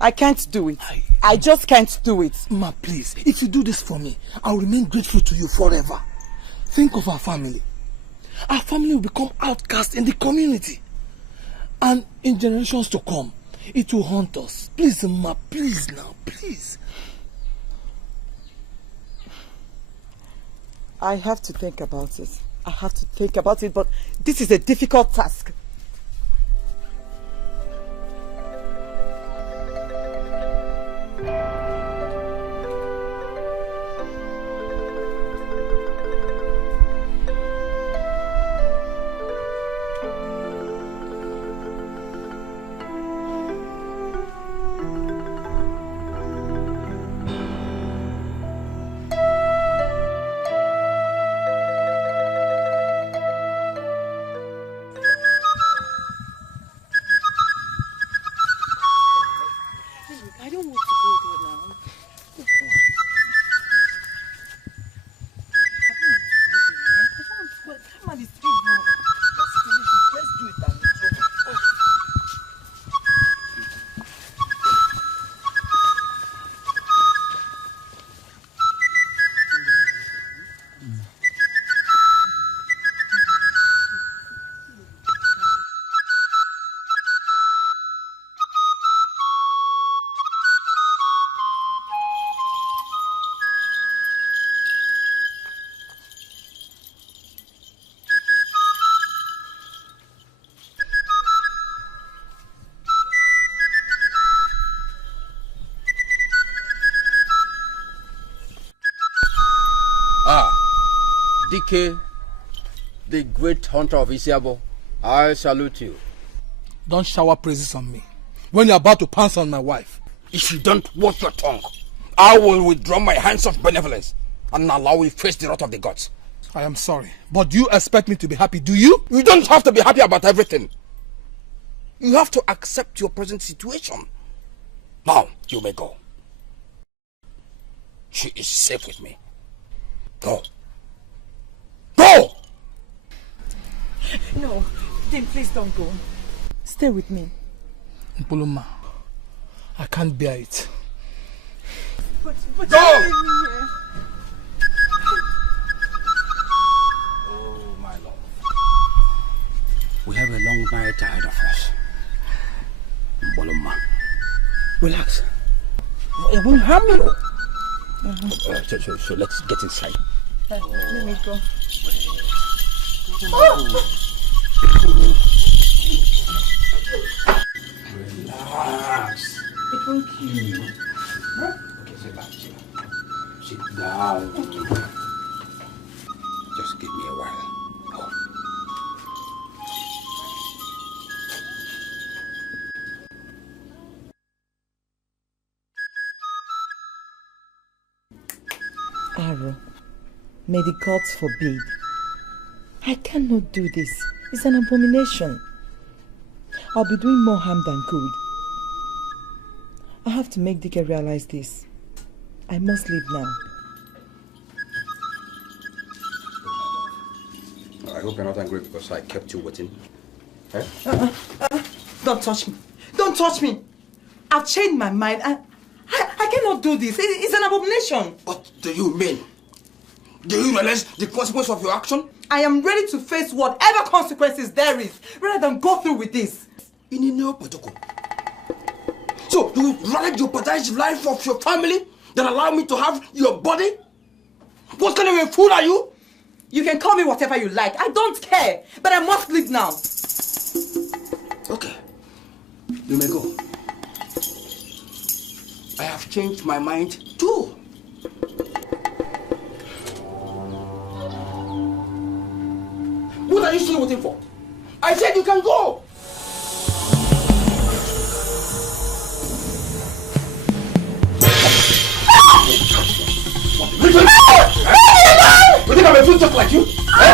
I can't do it. I just can't do it. Ma, please, if you do this for me, I'll remain grateful to you forever. Think of our family. Our family will become outcast in the community. And in generations to come, it will haunt us. Please, Ma, please now, please. I have to think about it. I have to think about it, but this is a difficult task. Dikeh, the great hunter of Isiabo, I salute you. Don't shower praises on me when you're about to pounce on my wife. If you don't watch your tongue, I will withdraw my hands of benevolence and allow you to face the wrath of the gods. I am sorry, but do you expect me to be happy, do you? You don't have to be happy about everything. You have to accept your present situation. Now, you may go. She is safe with me. Go. Go! No, then please don't go. Stay with me. Mpuluma, I can't bear it. But go! Oh, my Lord. We have a long night ahead of us. Mpuluma, relax. It won't harm you. So let's get inside. Let me go. Relax. It won't kill you. Huh? Okay, sit down. Sit down. Just give me a while. Oh. Aro, may the gods forbid. I cannot do this. It's an abomination. I'll be doing more harm than good. I have to make Dikeh realize this. I must leave now. I hope you're not angry because I kept you waiting. Don't touch me. Don't touch me. I've changed my mind. I cannot do this. It's an abomination. What do you mean? Do you realize the consequence of your action? I am ready to face whatever consequences there is, rather than go through with this. Ini Edo. So, you would rather jeopardize the life of your family than allow me to have your body? What kind of a fool are you? You can call me whatever you like. I don't care. But I must leave now. Okay. You may go. I have changed my mind too. What are you still waiting for? I said you can go. You think I'm a fool just like you? I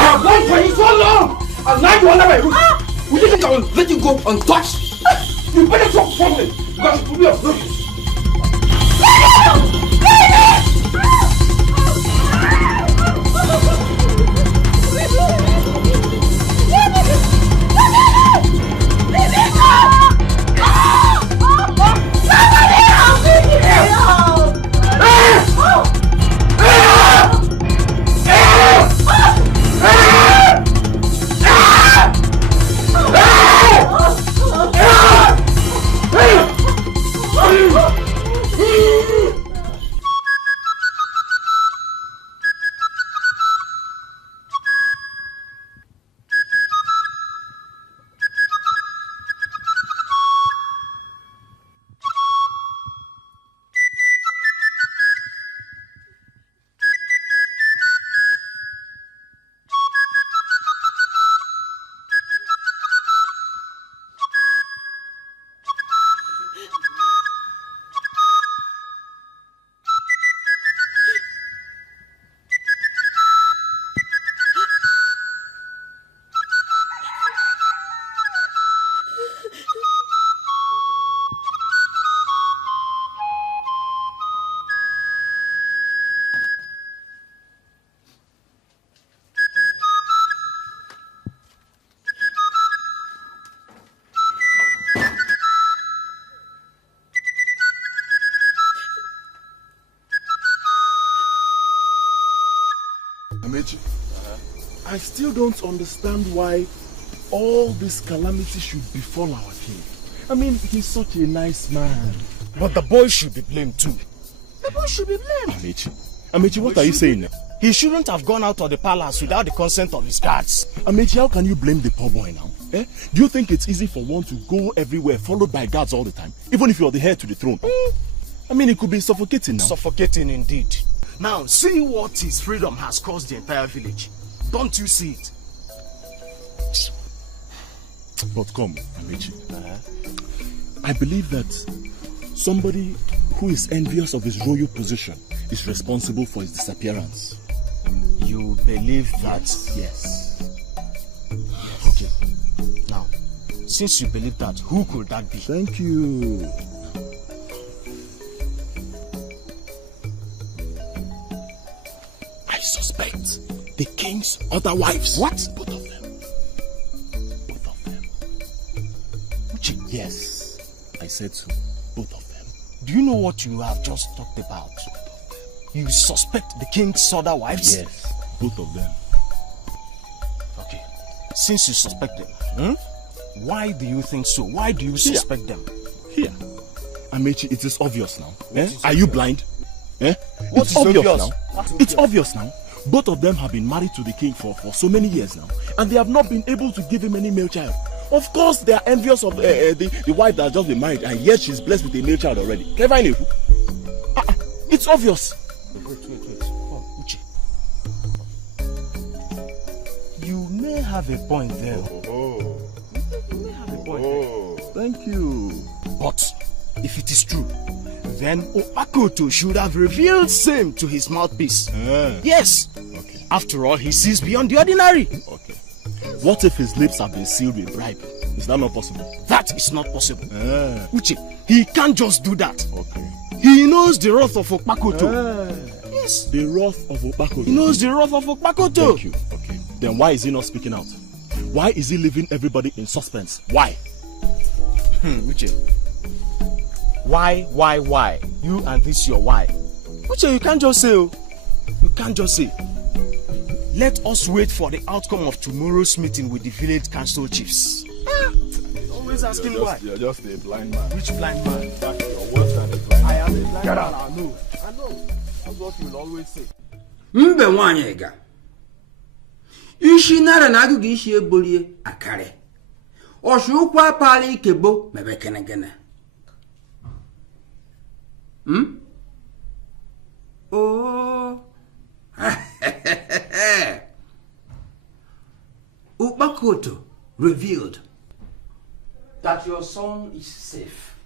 have worked for you so long, and now you under my roof. Would you think I will let you go untouched? You better stop fumbling, because it will be of no use. I still don't understand why all this calamity should befall our king. I mean, he's such a nice man. But the boy should be blamed too. The boy should be blamed. Amechi, what are you saying now? He shouldn't have gone out of the palace without the consent of his guards. Amechi, how can you blame the poor boy now? Do you think it's easy for one to go everywhere followed by guards all the time, even if you're the heir to the throne? I mean, it could be suffocating now. Suffocating indeed. Now, see what his freedom has caused the entire village. Don't you see it? But come, Amechi. I believe that somebody who is envious of his royal position is responsible for his disappearance. You believe that? Yes. Okay. Now, since you believe that, who could that be? Thank you. I suspect the king's other wives. What? Both of them. Both of them. Yes, I said so. Both of them. Do you know what you have just talked about? You suspect the king's other wives? Yes, both of them. Okay. Since you suspect them, why do you think so? Why do you suspect them? Here. Amechi, it is obvious now. Are you blind? It's obvious now. It's obvious now. Both of them have been married to the king for so many years now, and they have not been able to give him any male child. Of course, they are envious of the wife that has just been married, and yet she's blessed with a male child already. Can you find it? It's obvious. Wait. Oh, Uche. You may have a point there. You may have a point there. Thank you. But if it is true, then Opakoto should have revealed same to his mouthpiece. Yes. Okay. After all, he sees beyond the ordinary. Okay. What if his lips have been sealed with bribe? Is that not possible? That is not possible. Uche, he can't just do that. Okay. He knows the wrath of Opakoto. Yes. The wrath of Opakoto. He knows the wrath of Opakoto. Thank you. Okay. Then why is he not speaking out? Why is he leaving everybody in suspense? Why? Uche. Why? You and this your why. Uche, you can't just say. You can't just say. Let us wait for the outcome of tomorrow's meeting with the village council chiefs. Always asking why. You're just a blind man. Which blind man? You're worse than a blind man. I am a blind Get man. out. I know. That's what you'll always say. Mbe nwanyega. Ishi nara na agugu ishi ebolie akare. Oshu kwa pali kebo mebekene gene. Oh. Ubakoto revealed that your son is safe.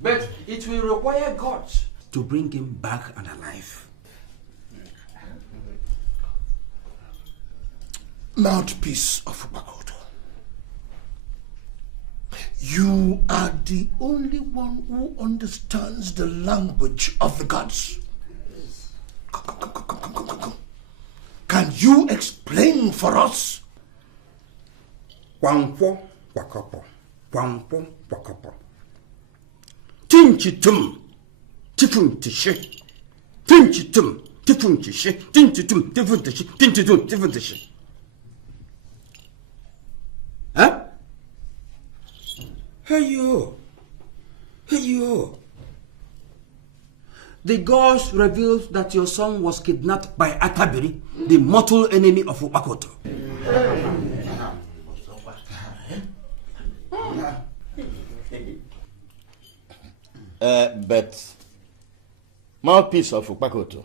But it will require God to bring him back and alive. Mouthpiece of Ubakoto, you are the only one who understands the language of the gods. Come. Can you explain for us? Wampo wakapo. Wampo wakapo. Tinchitum. Tifun tishi. Tinchitum. Tifun tishi. Tinchitum. Tifun tishi. Tinchitum. Tifun tishi. Huh? Hey you. The gods revealed that your son was kidnapped by Atabiri, the mortal enemy of Ubakoto. But mouthpiece of Ubakoto,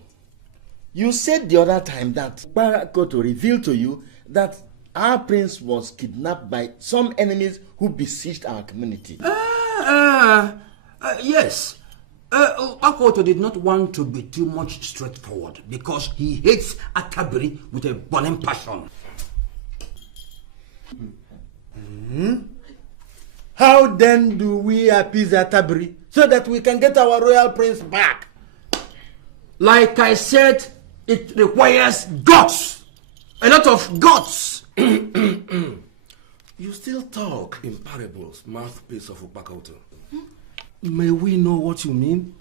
you said the other time that Ubakoto revealed to you that our prince was kidnapped by some enemies who besieged our community. Yes. Ubakoto did not want to be too much straightforward because he hates Atabiri with a burning passion. How then do we appease Atabiri so that we can get our royal prince back? Like I said, it requires guts. A lot of guts. You still talk in parables, mouthpiece of Ubakoto. May we know what you mean?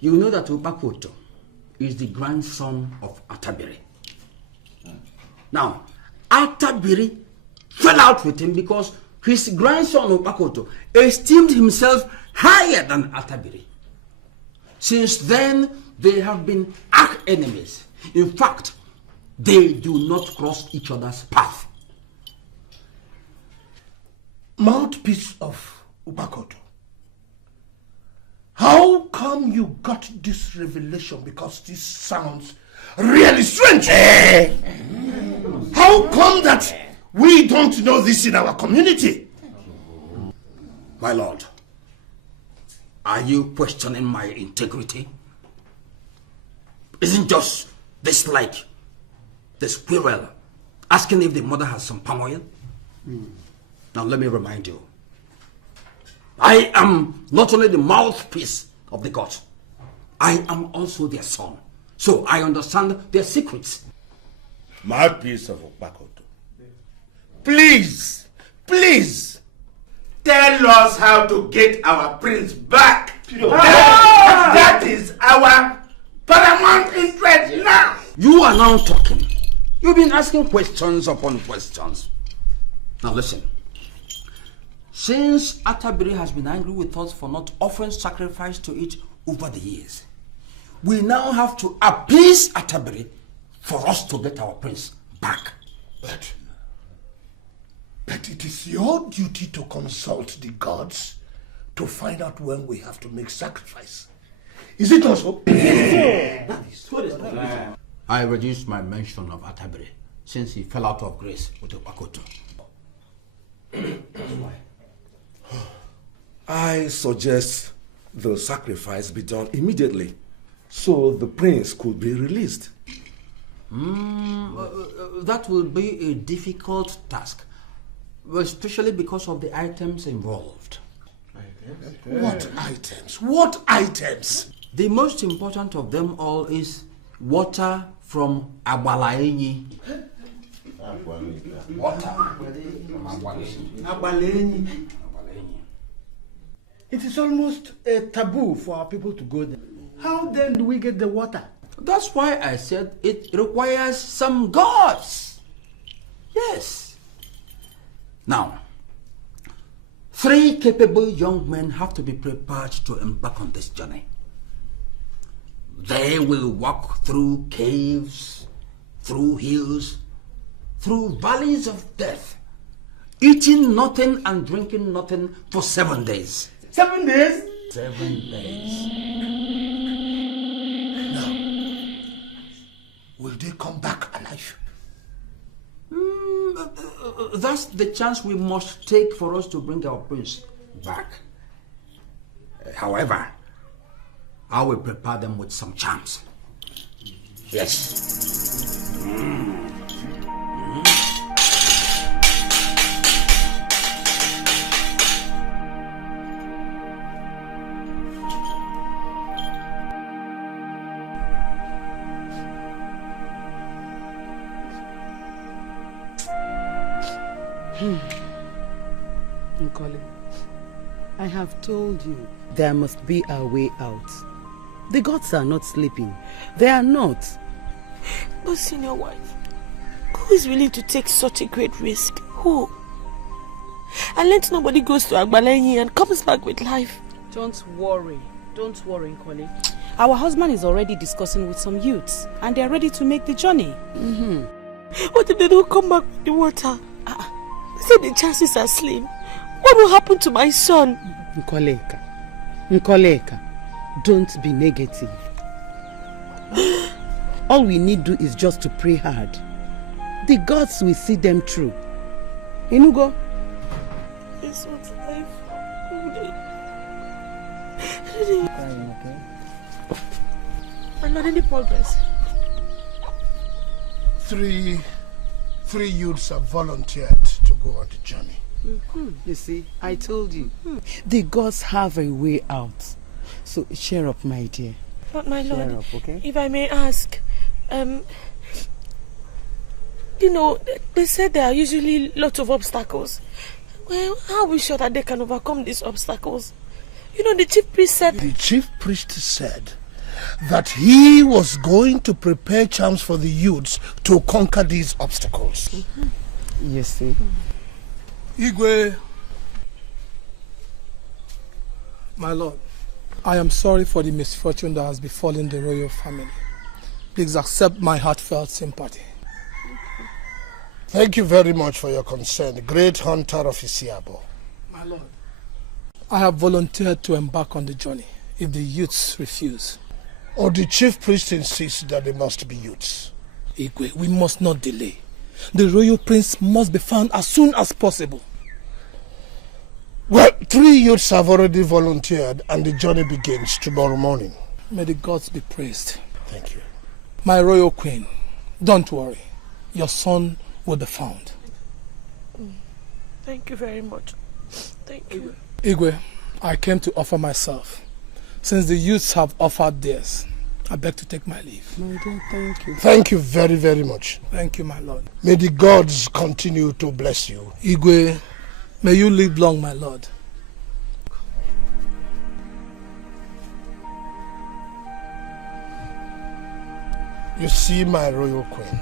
You know that Ubakoto is the grandson of Atabiri. Now, Atabiri fell out with him because his grandson Ubakoto esteemed himself higher than Atabiri. Since then, they have been arch enemies. In fact, they do not cross each other's path. Mouthpiece of Ubakoto, how come you got this revelation? Because this sounds really strange. How come that we don't know this in our community? My lord, are you questioning my integrity? Isn't just this like the squirrel asking if the mother has some palm oil? Now let me remind you, I am not only the mouthpiece of the gods, I am also their son. So I understand their secrets. Mouthpiece of Ubakoto, please, tell us how to get our prince back. That is our paramount interest now. You are now talking. You've been asking questions upon questions. Now listen. Since Atabiri has been angry with us for not offering sacrifice to it over the years, we now have to appease Atabiri for us to get our prince back. But it is your duty to consult the gods to find out when we have to make sacrifice. Is it also? I reduced my mention of Atabiri since he fell out of grace with Ubakoto. I suggest the sacrifice be done immediately so the prince could be released. That will be a difficult task, especially because of the items involved. What items? What items? The most important of them all is water from Agbalaenyi. Water. It is almost a taboo for our people to go there. How then do we get the water? That's why I said it requires some gods. Yes. Now, 3 capable young men have to be prepared to embark on this journey. They will walk through caves, through hills, through valleys of death, eating nothing and drinking nothing for 7 days. 7 days? 7 days. Now, will they come back alive? That's the chance we must take for us to bring our prince back. However, I will prepare them with some charms. Yes. Nkoli, I have told you there must be a way out. The gods are not sleeping. They are not. But senior wife, who is willing to take such a great risk? Who? And let nobody goes to Agbalenyi and comes back with life. Don't worry, Nkoli. Our husband is already discussing with some youths and they are ready to make the journey. What if they don't come back with the water? They say the chances are slim. What will happen to my son? Nkoleka, don't be negative. All we need do is just to pray hard. The gods will see them through. Inugo? It's what life. I'm not any progress. Three youths have volunteered to go on the journey. You see, I told you. The gods have a way out. So cheer up, my dear. But my lord, cheer up, okay? if I may ask, you know, they said there are usually lots of obstacles. Well, how are we sure that they can overcome these obstacles? You know, the chief priest said... The chief priest said that he was going to prepare charms for the youths to conquer these obstacles. You see? Igwe, my lord, I am sorry for the misfortune that has befallen the royal family. Please accept my heartfelt sympathy. Thank you very much for your concern, great hunter of Isiabo. My lord, I have volunteered to embark on the journey if the youths refuse. Or the chief priest insists that they must be youths. Igwe, we must not delay. The royal prince must be found as soon as possible. Well, 3 youths have already volunteered and the journey begins tomorrow morning. May the gods be praised. Thank you. My royal queen, don't worry. Your son will be found. Thank you very much. Thank you. Igwe, I came to offer myself. Since the youths have offered theirs, I beg to take my leave. My dear, thank you. Thank you very, very much. Thank you, my lord. May the gods continue to bless you. Igwe, may you live long, my lord. You see, my royal queen,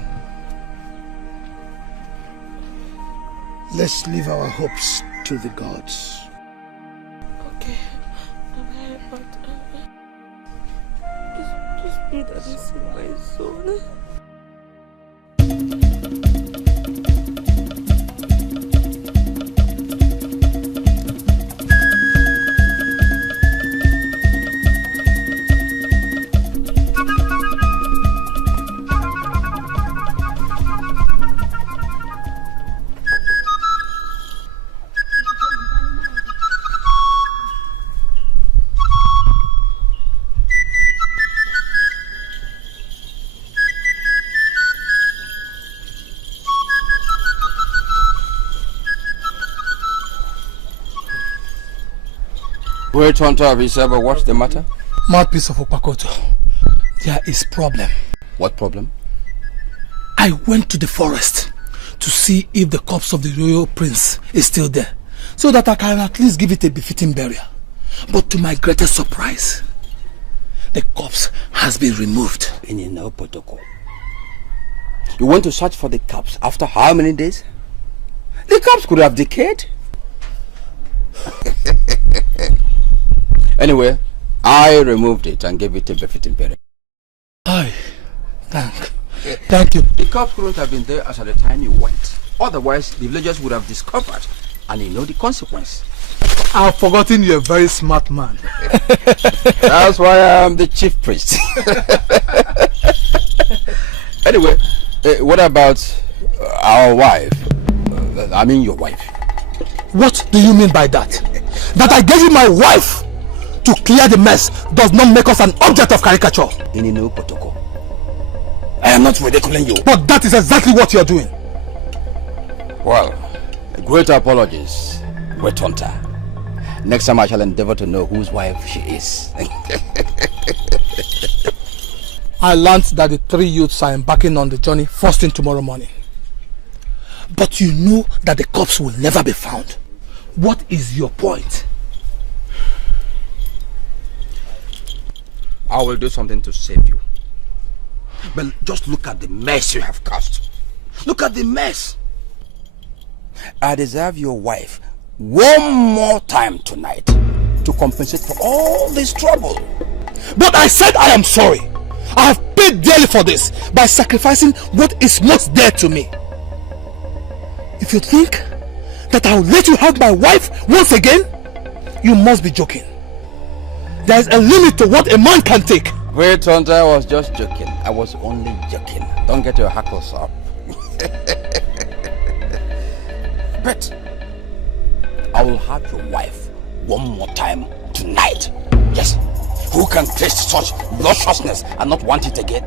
let's leave our hopes to the gods. Okay. But just be that is in my soul. Great hunter of Isaba, what's the matter? Mouthpiece of Opakoto, there is problem. What problem? I went to the forest to see if the corpse of the royal prince is still there, so that I can at least give it a befitting burial. But to my greatest surprise, the corpse has been removed. In no protocol. You want to search for the corpse after how many days? The corpse could have decayed. Anyway, I removed it and gave it a befitting burial. Aye, thank you. The corpse couldn't have been there as at the time you went. Otherwise, the villagers would have discovered, and you know the consequence. I've forgotten you're a very smart man. That's why I'm the chief priest. Anyway, what about our wife? I mean your wife. What do you mean by that? That I gave you my wife to clear the mess does not make us an object of caricature. In no protocol. I am not ridiculing you. But that is exactly what you're doing. Well, great apologies, great hunter. Next time I shall endeavor to know whose wife she is. I learned that the 3 youths are embarking on the journey first thing tomorrow morning. But you know that the corpse will never be found. What is your point? I will do something to save you. But just look at the mess you have caused. Look at the mess. I deserve your wife one more time tonight to compensate for all this trouble. But I said I am sorry. I have paid dearly for this by sacrificing what is most dear to me. If you think that I will let you have my wife once again, you must be joking. There is a limit to what a man can take. Wait, Tonto, I was just joking. I was only joking. Don't get your hackles up. But I will have your wife one more time tonight. Yes. Who can taste such lusciousness and not want it again?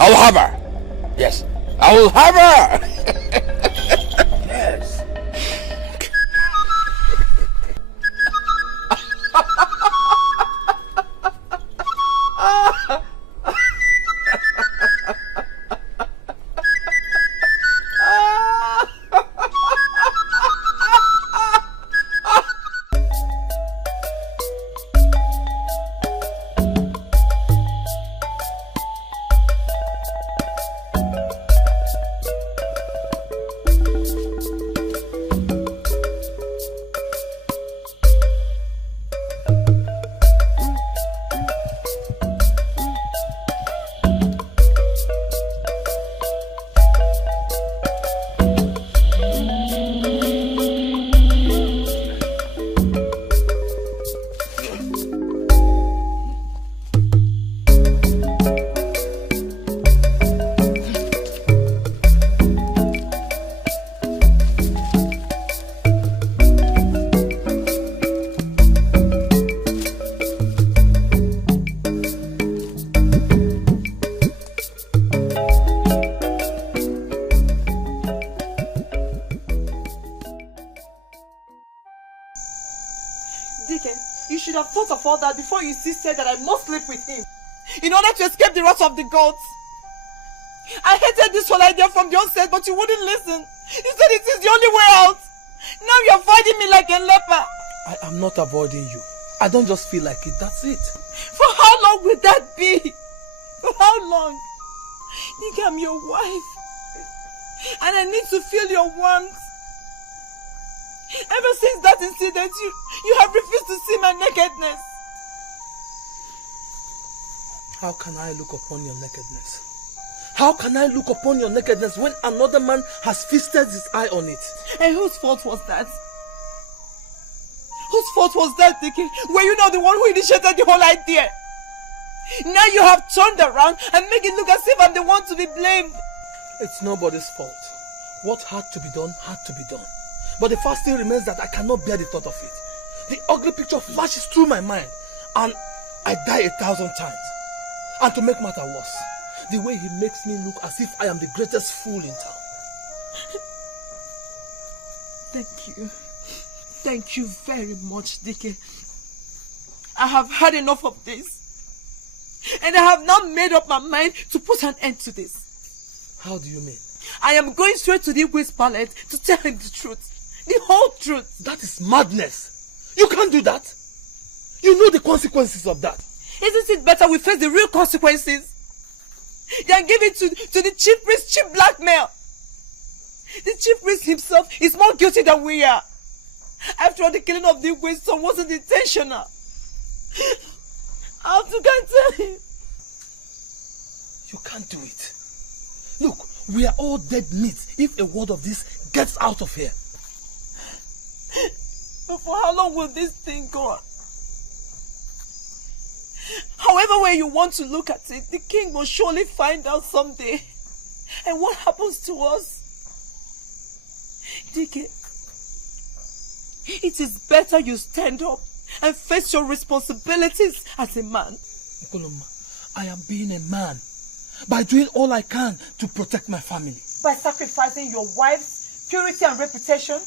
I will have her. Yes. I will have her. Yes. That before you insisted that I must sleep with him in order to escape the wrath of the gods. I hated this whole idea from the onset, but you wouldn't listen. You said it is the only way out. Now you're avoiding me like a leper. I am not avoiding you. I don't just feel like it, that's it. For how long will that be? For how long? Dikeh, I'm your wife. And I need to feel your warmth. Ever since that incident, you have refused to see my nakedness. How can I look upon your nakedness? How can I look upon your nakedness when another man has feasted his eye on it? And whose fault was that? Whose fault was that, Dikeh? Were you not the one who initiated the whole idea? Now you have turned around and make it look as if I'm the one to be blamed. It's nobody's fault. What had to be done had to be done. But the fact still remains that I cannot bear the thought of it. The ugly picture flashes through my mind and I die 1,000 times. And to make matter worse, the way he makes me look as if I am the greatest fool in town. Thank you. Thank you very much, Dikeh. I have had enough of this. And I have now made up my mind to put an end to this. How do you mean? I am going straight to the Igwe's palace to tell him the truth. The whole truth. That is madness. You can't do that. You know the consequences of that. Isn't it better we face the real consequences than give it to the chief priest, cheap blackmail? The chief priest himself is more guilty than we are. After all, the killing of the Igwe's son wasn't intentional. I have to go and tell him. You can't do it. Look, we are all dead meat if a word of this gets out of here. But for how long will this thing go on? However way you want to look at it, the king will surely find out someday. And what happens to us? Dikeh, it is better you stand up and face your responsibilities as a man. Ikoloma, I am being a man by doing all I can to protect my family. By sacrificing your wife's purity and reputation?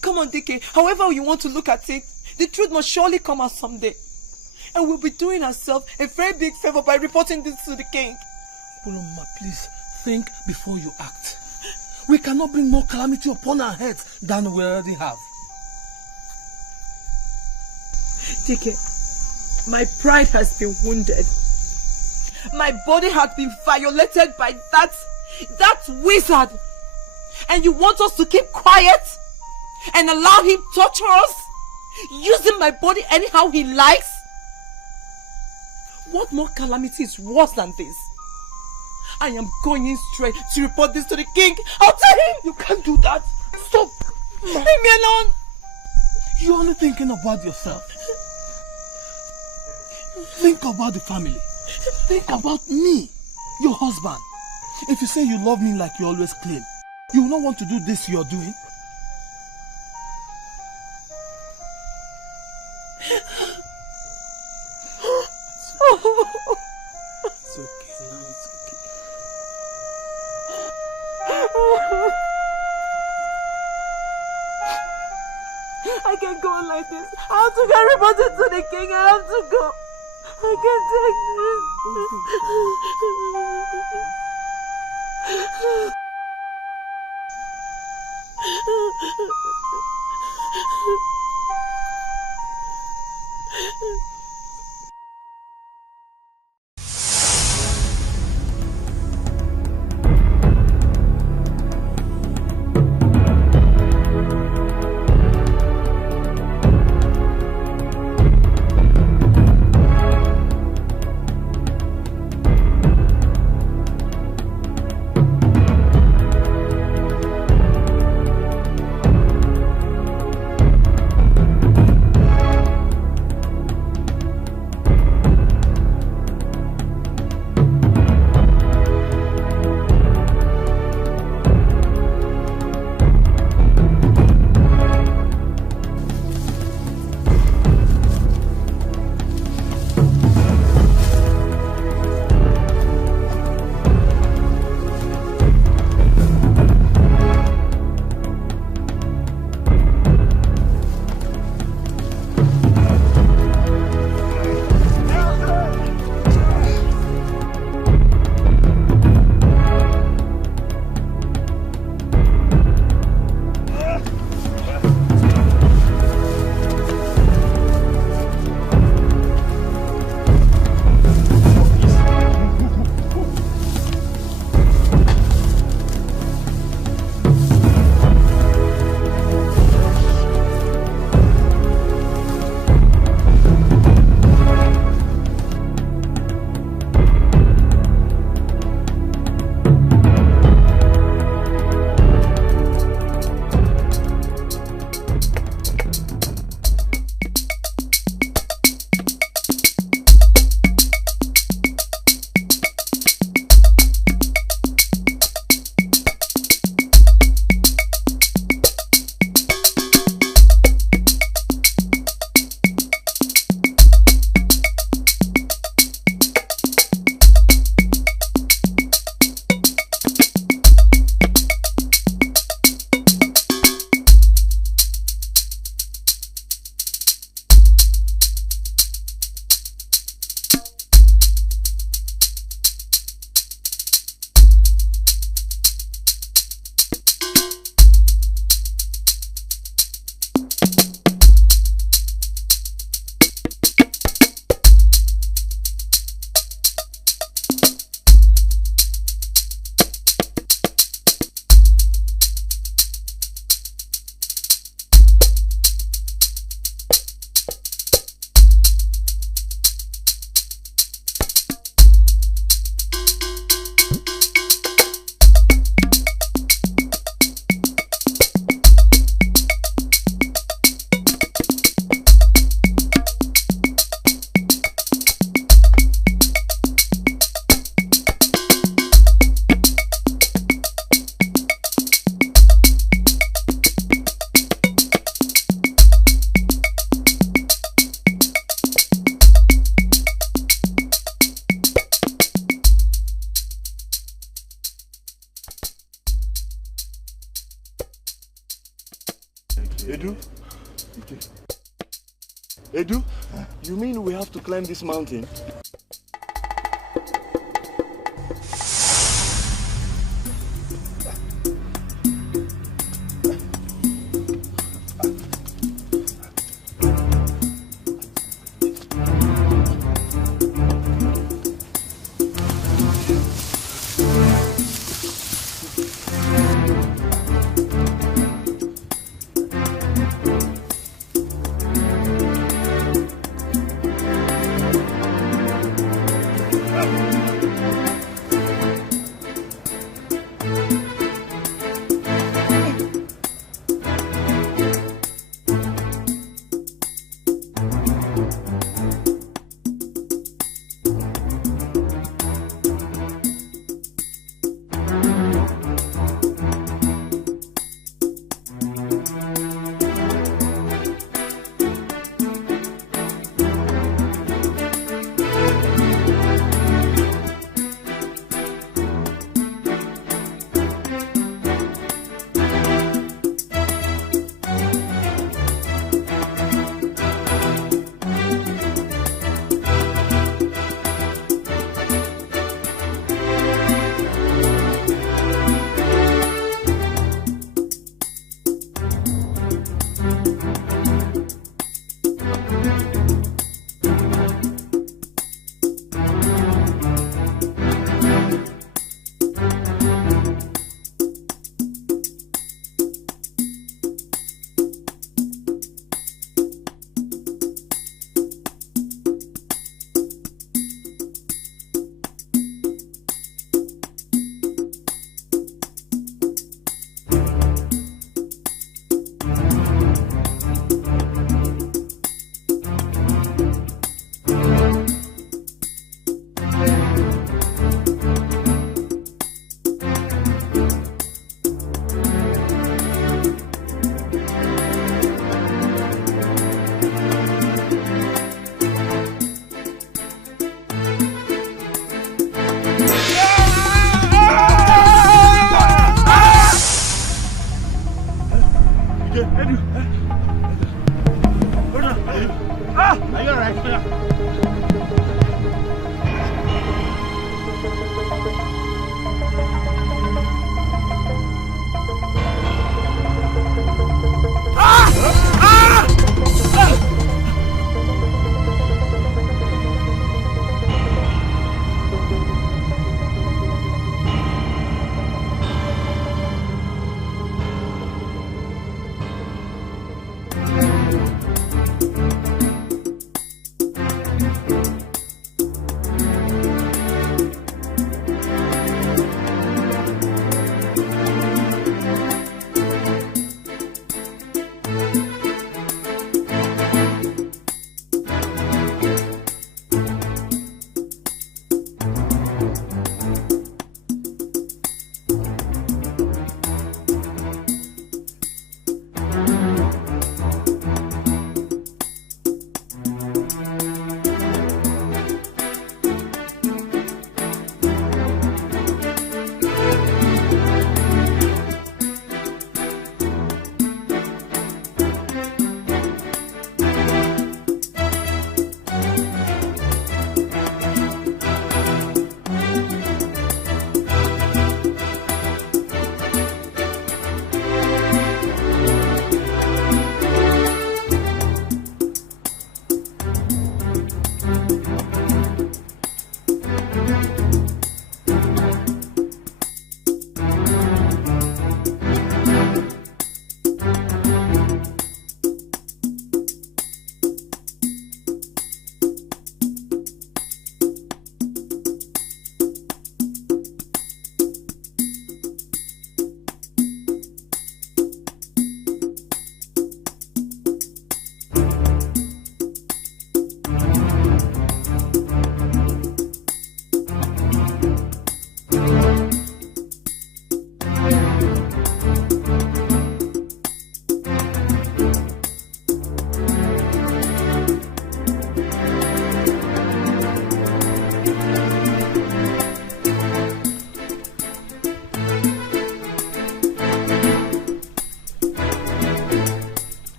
Come on, Dikeh, however you want to look at it, the truth must surely come out someday. And we'll be doing ourselves a very big favor by reporting this to the king. Ikoloma, please think before you act. We cannot bring more calamity upon our heads than we already have. Dikeh, my pride has been wounded. My body has been violated by that wizard. And you want us to keep quiet and allow him to torture us, using my body anyhow he likes? What more calamity is worse than this? I am going in straight to report this to the king. I'll tell him! You can't do that. Stop! Leave me alone! You're only thinking about yourself. Think about the family. Think about me, your husband. If you say you love me like you always claim, you will not want to do this you're doing. It's okay now, it's okay. I can't go on like this. I have to get reported to the king. I have to go. I can't take this. Edu? Edu? You mean we have to climb this mountain?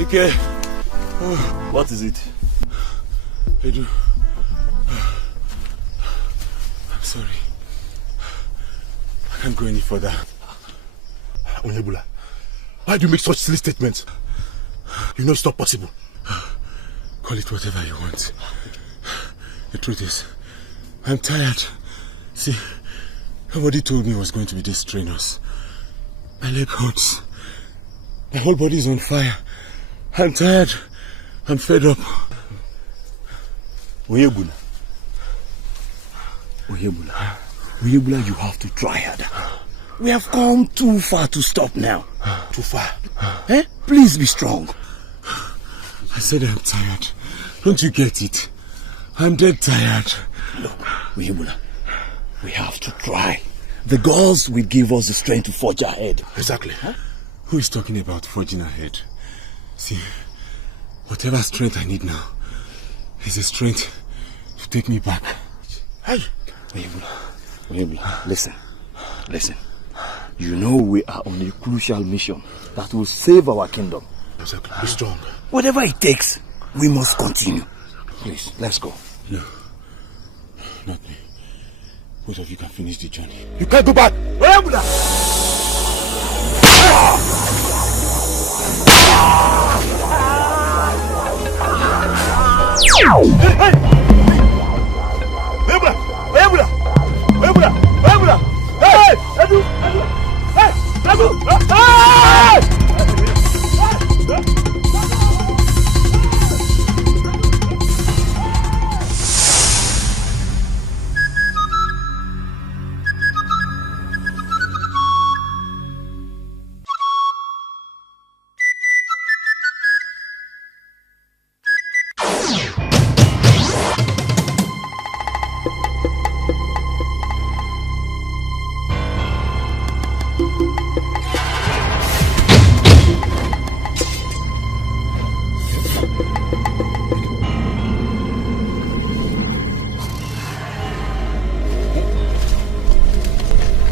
Dikeh, what is it? Edo, I'm sorry. I can't go any further. Onyebula, why do you make such silly statements? You know it's not possible. Call it whatever you want. The truth is, I'm tired. See, nobody told me it was going to be this strenuous. My leg hurts. My whole body is on fire. I'm tired. I'm fed up. Onyebula, you have to try harder. We have come too far to stop now. Too far. Eh? Please be strong. I said I'm tired. Don't you get it? I'm dead tired. Look, Onyebula, we have to try. The gods will give us the strength to forge ahead. Exactly. Huh? Who is talking about forging ahead? See, whatever strength I need now is the strength to take me back. Hey, Onyebula, listen. You know we are on a crucial mission that will save our kingdom. Exactly. Be strong. Whatever it takes, we must continue. Please, let's go. No, not me. Both of you can finish the journey. You can't go back.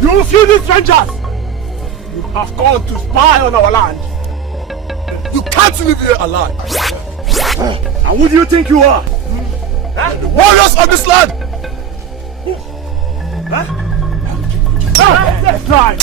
You filthy strangers! You have come to spy on our land. You can't live here alive. And who do you think you are? The warriors of this land! Let's try!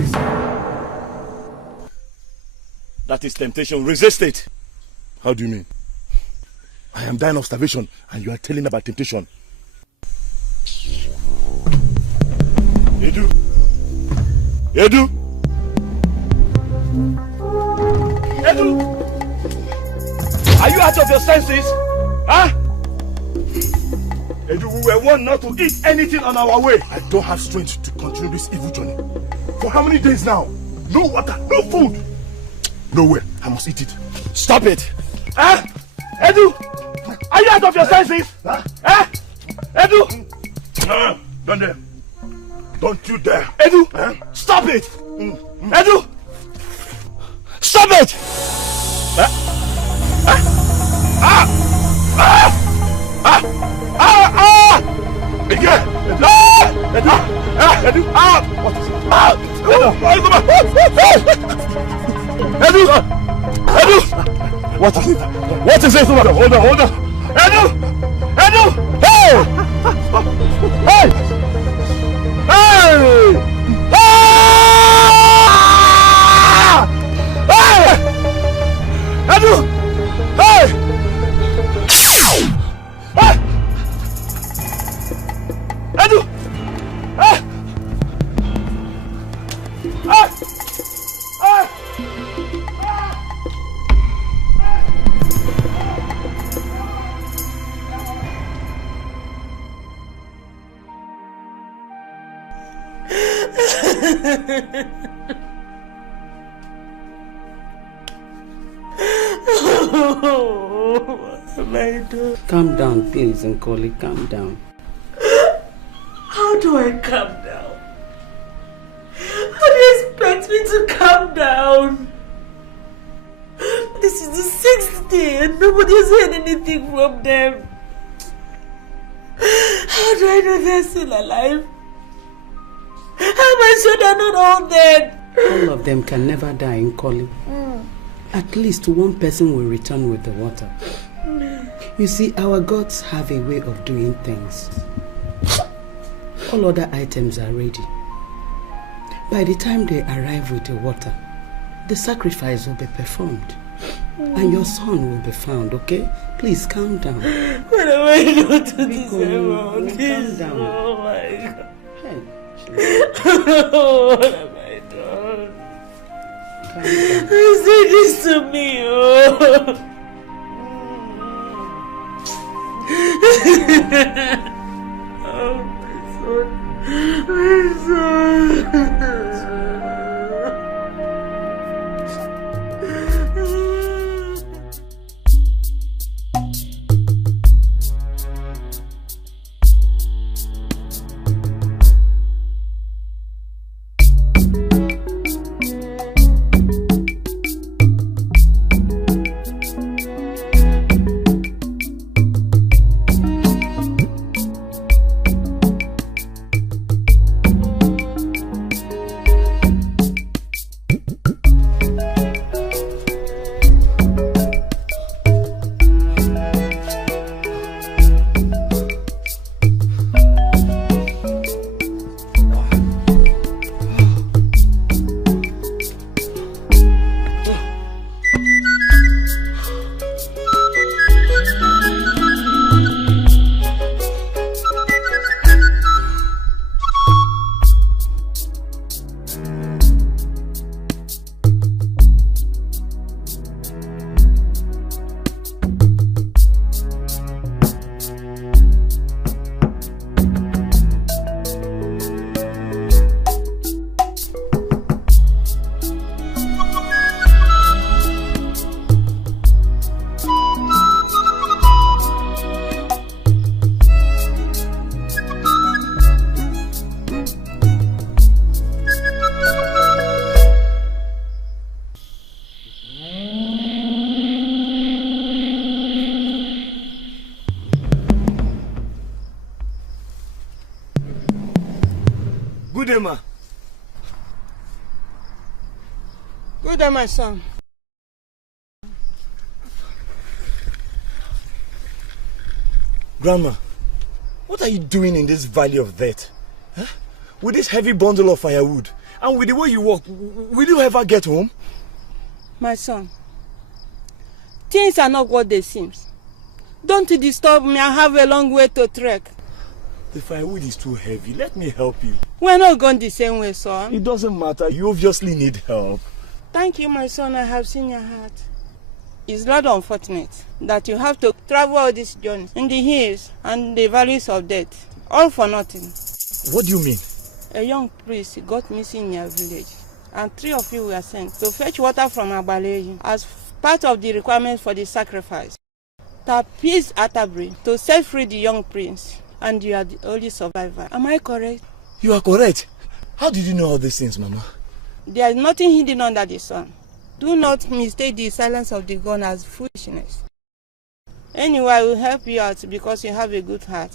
please. That is temptation. Resist it. How do you mean? I am dying of starvation and you are telling about temptation. Edu! Edu! Edu! Are you out of your senses? Huh? Edu, we were warned not to eat anything on our way. I don't have strength to continue this evil journey. For how many days now? No water, no food. No way, I must eat it. Stop it! Huh? Edu! Are you out of your senses? Huh? Edu! No, don't dare. Don't you dare. Edu! Stop it! Edu! Stop it! Again! Edu! What is it? Edu! Edu! What is it? What is it? Hold on. Edu! Edu! Hey! Hey! Hey! Hey! Edu! Hey! Hey! Edu! Hey! Hey! Hey! Calm down, please, Nkoli. Calm down. How do I calm down? How do you expect me to calm down? This is the 6th day and nobody has heard anything from them. How do I know they're still alive? How am I sure they're not all dead? All of them can never die, Nkoli. At least one person will return with the water. You see, our gods have a way of doing things. All other items are ready. By the time they arrive with the water, the sacrifice will be performed. And your son will be found, okay? Please calm down. What am I going to do this everyone? Calm down. Oh my God. Hey. What have I done? Say this to me, oh. Oh, my son. Good day, ma. Good day, my son. Grandma, what are you doing in this valley of death? Huh? With this heavy bundle of firewood And with the way you walk, will you ever get home? My son, things are not what they seem. Don't disturb me, I have a long way to trek. The firewood is too heavy. Let me help you. We're not going the same way, son. It doesn't matter. You obviously need help. Thank you, my son. I have seen your heart. It's not unfortunate that you have to travel all this journey in the hills and the valleys of death, all for nothing. What do you mean? A young priest got missing in your village, and 3 of you were sent to fetch water from Abaleji as part of the requirements for the sacrifice. To appease Atterbury to set free the young prince, and you are the only survivor. Am I correct? You are correct. How did you know all these things, Mama? There is nothing hidden under the sun. Do not mistake the silence of the gun as foolishness. Anyway, I will help you out because you have a good heart.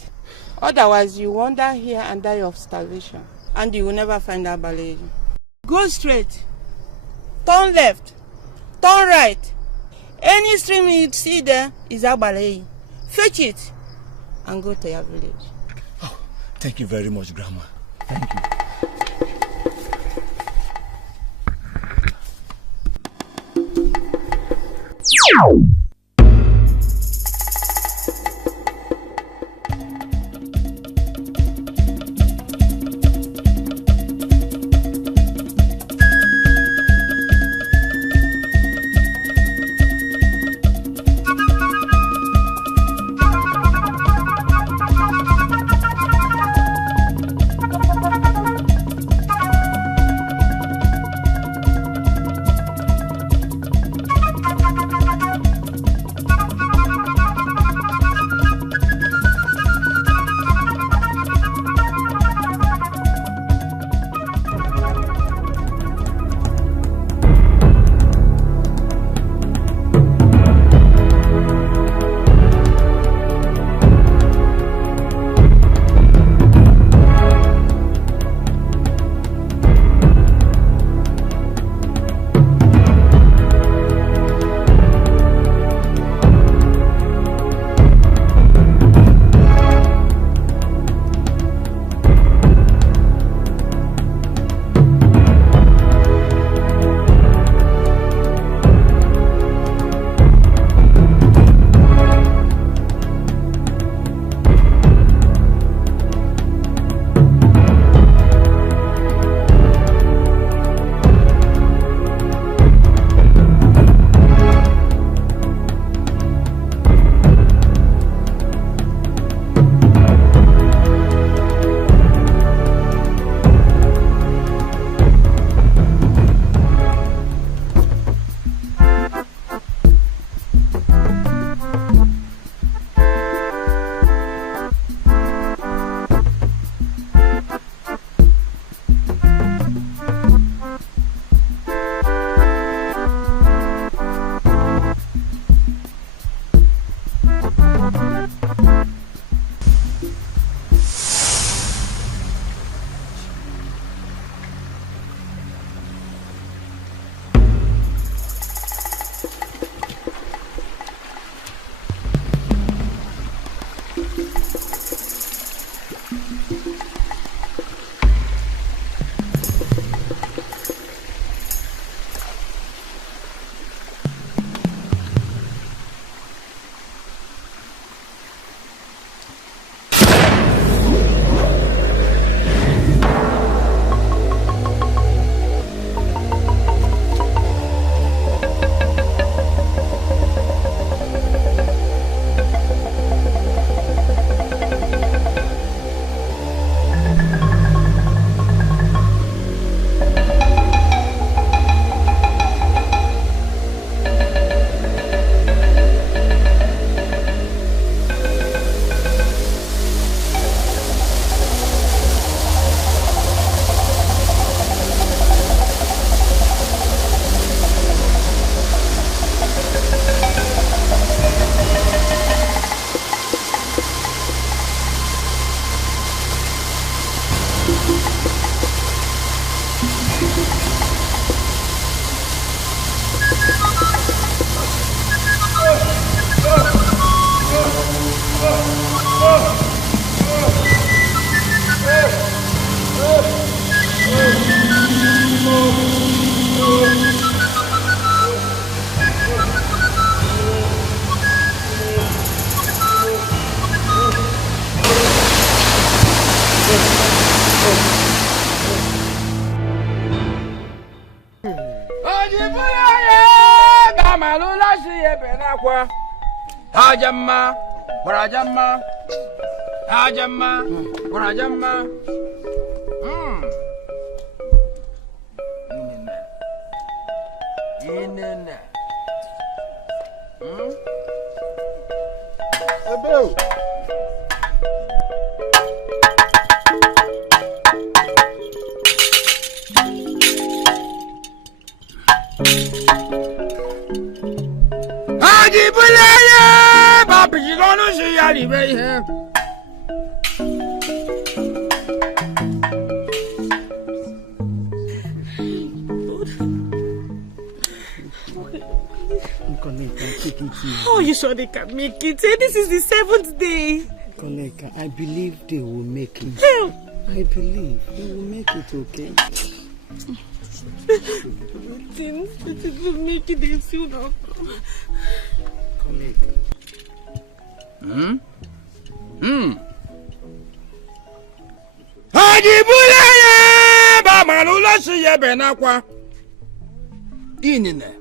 Otherwise, you wander here and die of starvation, and you will never find Abaleji. Go straight. Turn left. Turn right. Any stream you see there is Abaleji. Fetch it and go to your village. Oh, thank you very much, Grandma. Thank you. Hajamma, Warajamma, Hajamma, Warajamma. Inene. Ebo. Ajibulaya, papi, you gonna see Ali right here. How are you sure they can make it? This is the 7th day. Koleka, I believe they will make it. Hell. I believe they will make it, okay? It will make it they soon up. Koleka. Ajibulaya, Bamalula siya benakwa. Inine.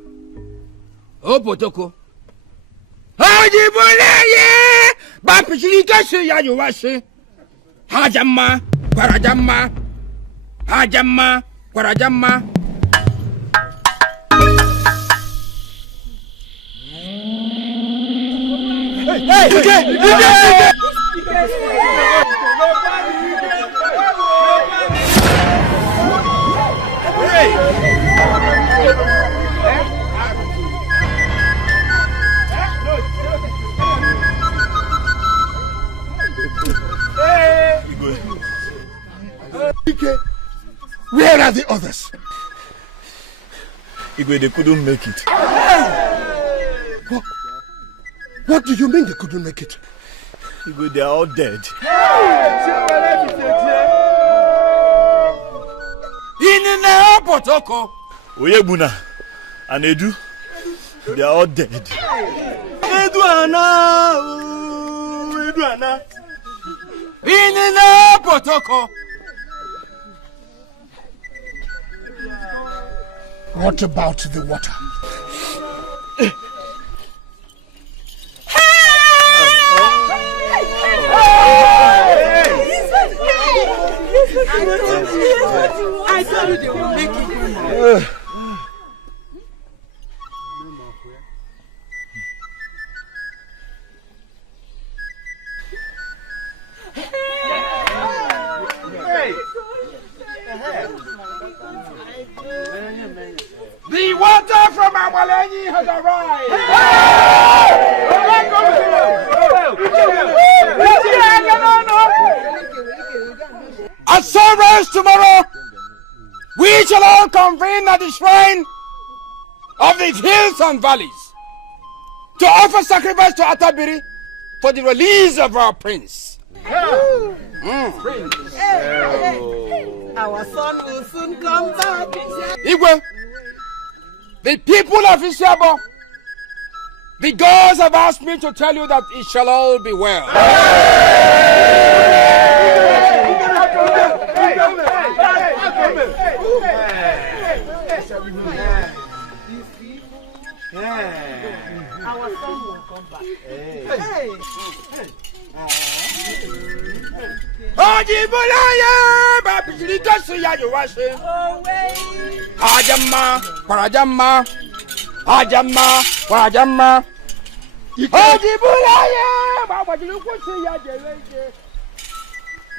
Opotoko. Ajibulaya, Bapishika siya yuwasi. Hajamma, Kwarajamma. Hajamma, Kwarajamma. Hey, Dikeh! Dikeh, where are the others? Igwe, they couldn't make it. What do you mean they couldn't make it? Igwe, they are all dead. Inine Opotoko. Oyebuna and Edu, they are all dead. Eduana. Inine Opotoko. What about the water? I told you they will make it. The water from Amalenyi has arrived. At sunrise tomorrow, we shall all convene at the shrine of the hills and valleys to offer sacrifice to Atabiri for the release of our prince. Our son will soon come back. Igwe, the people of Isiabo, the gods have asked me to tell you that it shall all be well. Our son will come back. Hajamma, Parajamma, Hajamma, Parajamma.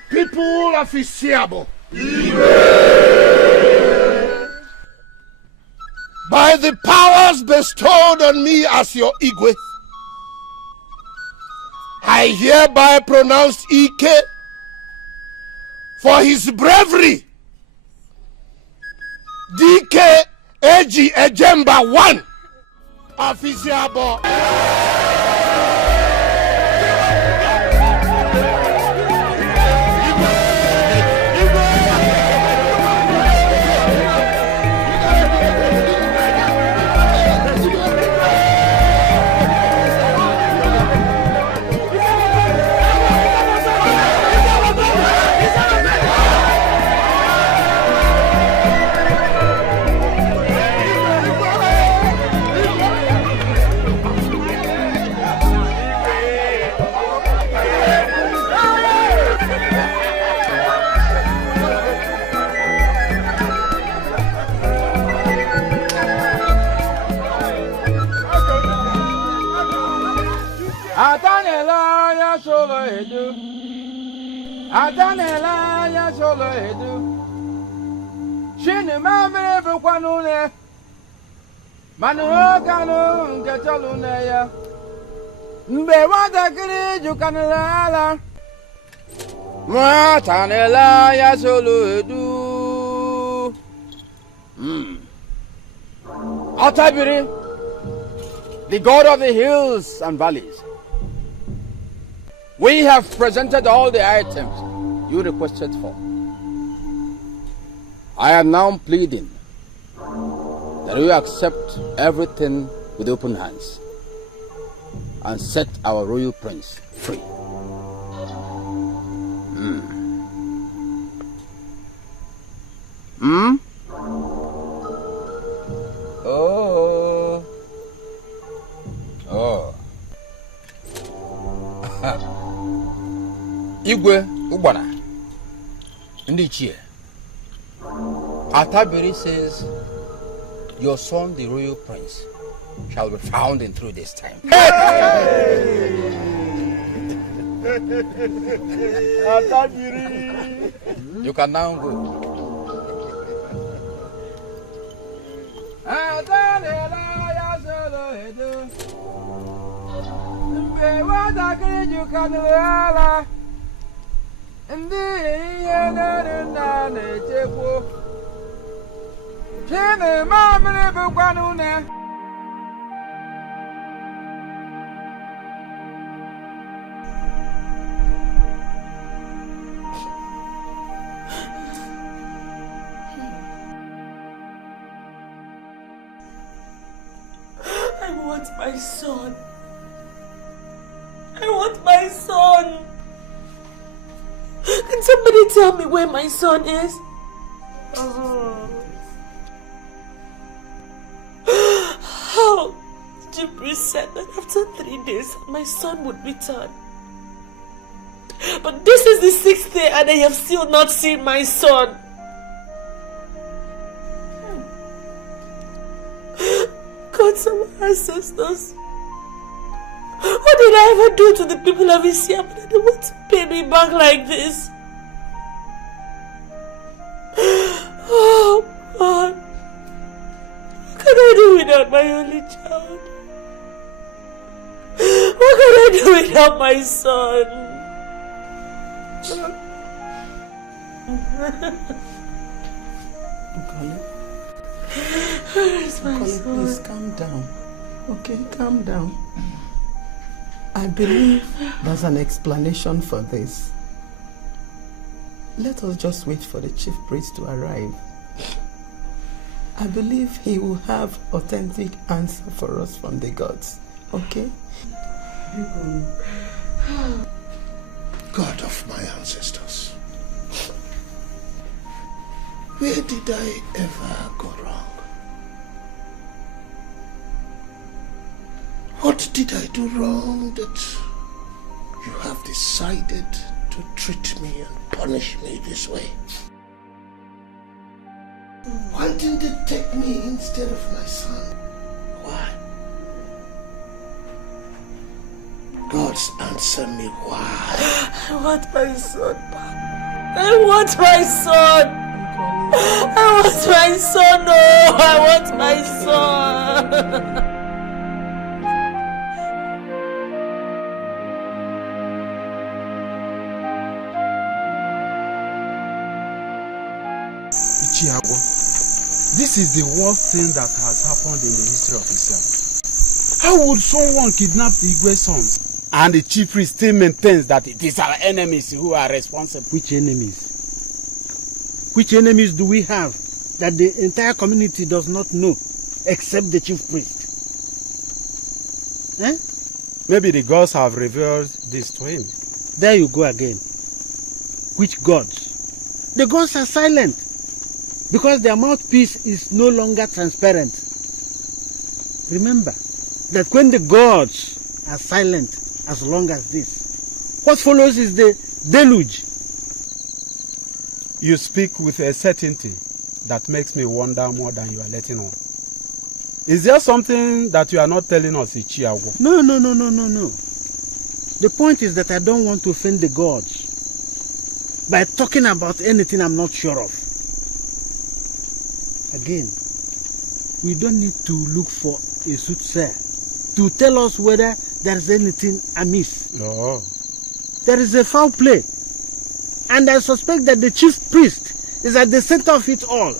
People of Isiabo, by the powers bestowed on me as your Igwe, I hereby pronounce Ike for his bravery. Dikeh Eji Ejemba 1 of Isiabo. ya solo edu. Atanela ya solo edu. Shini mamre bukwanune. Manu kanu nkechalune ya. Mbe wata kiri jukanela. Atanela ya solo edu. Atabiri, the god of the hills and valleys. We have presented all the items you requested for. I am now pleading that you accept everything with open hands and set our royal prince free. Igwe Ugbana Ndichie Atabiri says your son, the royal prince, shall be found in through this time. Atabiri, you can now go. I want my son. I want my son. Can somebody tell me where my son is? How? Jibril said that after 3 days my son would return. But this is the 6th day and I have still not seen my son. Gods of our ancestors, what did I ever do to the people of Isiam that they want to pay me back like this? Oh God, what can I do without my only child? What can I do without my son? Where is my son? Please calm down. Okay, calm down. I believe there's an explanation for this. Let us just wait for the chief priest to arrive. I believe he will have authentic answer for us from the gods. Okay? God of my ancestors, where did I ever go wrong? What did I do wrong that you have decided to treat me and punish me this way? Why didn't they take me instead of my son? Why? Gods, answer me why. I want my son back. I want my son. I want my son. No, I want my son. Ichiago, this is the worst thing that has happened in the history of Islam. How would someone kidnap the Igwe sons? And the chief priest still maintains that it is our enemies who are responsible. Which enemies? Which enemies do we have that the entire community does not know except the chief priest? Eh? Maybe the gods have revealed this to him. There you go again. Which gods? The gods are silent because their mouthpiece is no longer transparent. Remember that when the gods are silent as long as this, what follows is the deluge. You speak with a certainty that makes me wonder more than you are letting on. Is there something that you are not telling us, Ichiago? No. The point is that I don't want to offend the gods by talking about anything I'm not sure of. Again, we don't need to look for a soothsayer to tell us whether there is anything amiss. No. There is a foul play, and I suspect that the chief priest is at the center of it all.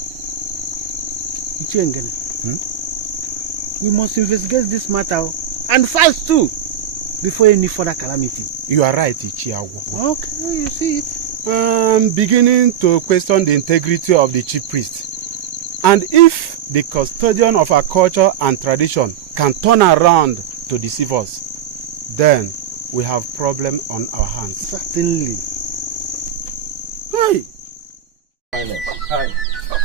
Ichengene, we must investigate this matter, and fast too, before any further calamity. You are right, Ichiago. Okay, you see it. I'm beginning to question the integrity of the chief priest. And if the custodian of our culture and tradition can turn around to deceive us, then we have problem on our hands. Certainly. Hi.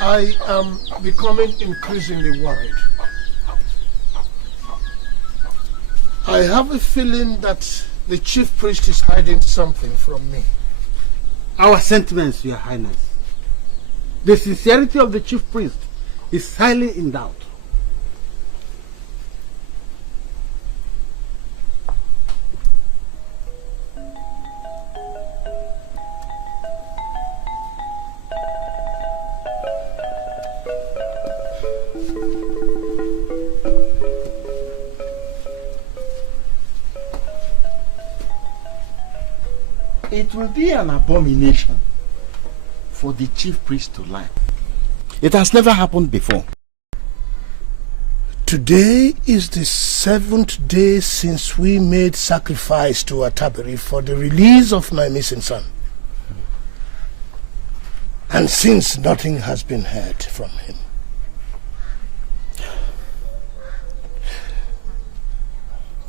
I am becoming increasingly worried. I have a feeling that the chief priest is hiding something from me. Our sentiments, Your Highness. The sincerity of the chief priest is highly in doubt. It will be an abomination for the chief priest to lie. It has never happened before. Today is the 7th day since we made sacrifice to Atabiri for the release of my missing son. And since nothing has been heard from him.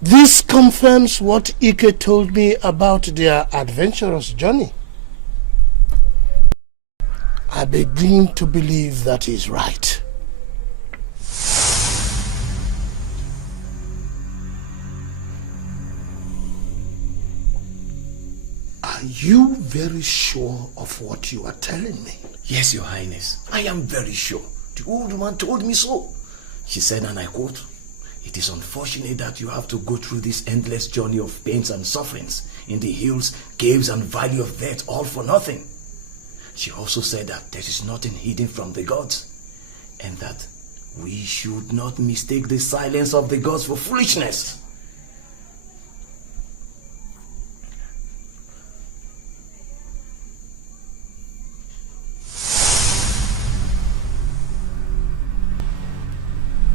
This confirms what Ike told me about their adventurous journey. I begin to believe that he's right. Are you very sure of what you are telling me? Yes, Your Highness. I am very sure. The old woman told me so. She said, and I quote, "It is unfortunate that you have to go through this endless journey of pains and sufferings in the hills, caves, and valley of death, all for nothing." She also said that there is nothing hidden from the gods, and that we should not mistake the silence of the gods for foolishness.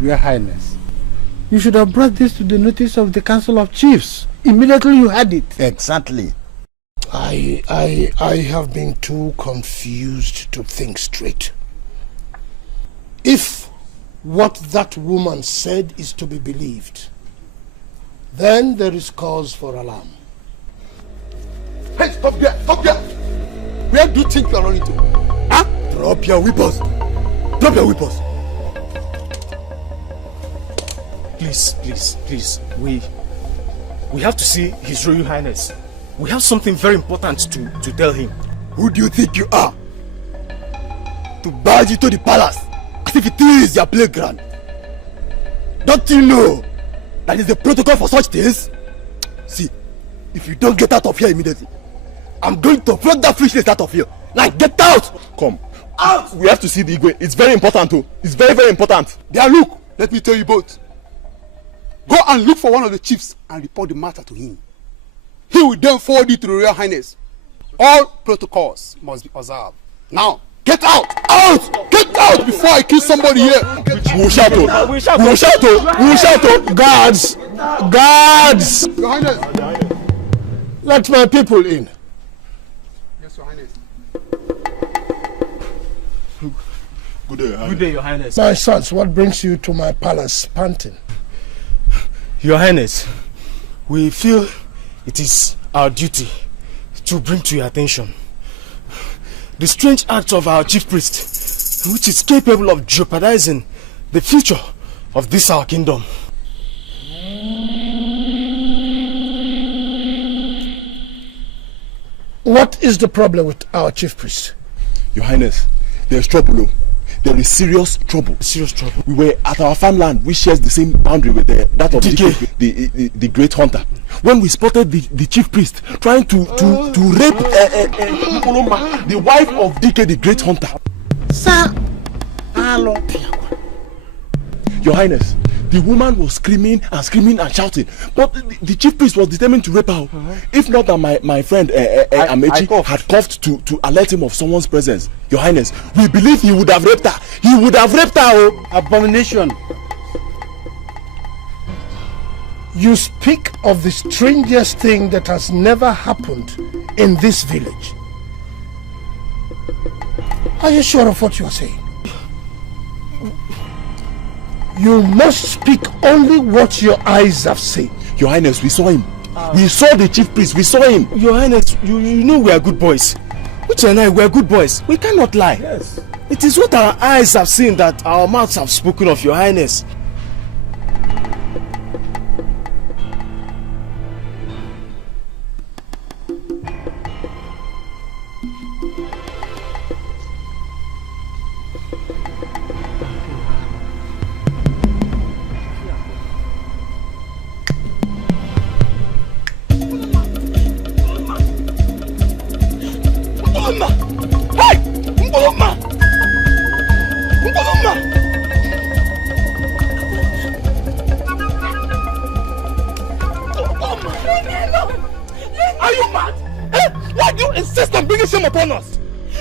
Your Highness, you should have brought this to the notice of the Council of Chiefs immediately you had it. Exactly. I have been too confused to think straight. If what that woman said is to be believed, then there is cause for alarm. Hey, stop there! Stop there! Where do you think you are running to? Huh? Drop your weapons! Drop your weapons! Please. We have to see His Royal Highness. We have something very important to tell him. Who do you think you are? To barge into the palace as if it is your playground. Don't you know that is the protocol for such things? See, if you don't get out of here immediately, I'm going to flog that foolishness out of here. Like, get out! Come. Out! We have to see the Igwe. It's very important too. It's very, very important. There, look, let me tell you both. Go and look for one of the chiefs and report the matter to him. He will then forward it to the Royal Highness. All protocols must be observed. Now, get out! Out! Get out before I kill somebody here! We'll shout to! We'll shout to! We'll shout to! Guards! Guards! Your Highness! Let my people in. Yes, Your Highness. Good day, Your Highness. Good day, Your Highness. My sons, what brings you to my palace panting? Your Highness, we feel it is our duty to bring to your attention the strange acts of our chief priest, which is capable of jeopardizing the future of this our kingdom. What is the problem with our chief priest? Your Highness, there's trouble. there is serious trouble. Serious trouble. We were at our farmland, which shares the same boundary with that of the great hunter. When we spotted the chief priest trying to rape the wife of Dikeh, the great hunter. Sir, Your Highness, the woman was screaming and shouting, but the chief priest was determined to rape her. If not that my friend Amechi had coughed to alert him of someone's presence, Your Highness, we believe he would have raped her. He would have raped her. Abomination. You speak of the strangest thing that has never happened in this village. Are you sure of what you are saying? You must speak only what your eyes have seen. Your Highness, we saw him. We saw the chief priest. We saw him. Your Highness, you know we are good boys. Uche and I, we are good boys. We cannot lie. Yes. It is what our eyes have seen that our mouths have spoken of, Your Highness.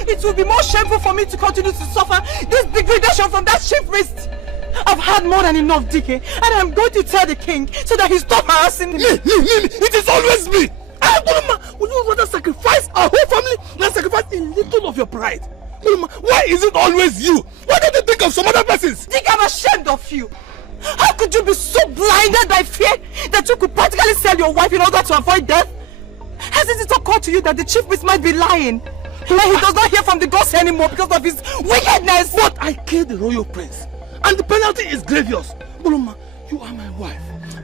It will be more shameful for me to continue to suffer this degradation from that chief priest. I've had more than enough, Dikeh, and I'm going to tell the king so that he stop harassing me. It is always me. Would you rather sacrifice our whole family than sacrifice a little of your pride? Why is it always you? Why don't you think of some other persons? Dikeh, I'm ashamed of you. How could you be so blinded by fear that you could practically sell your wife in order to avoid death? Hasn't it occurred to you that the chief priest might be lying? That he does not hear from the gods anymore because of his wickedness? But I killed the royal prince, and the penalty is grievous. Buloma, you are my wife.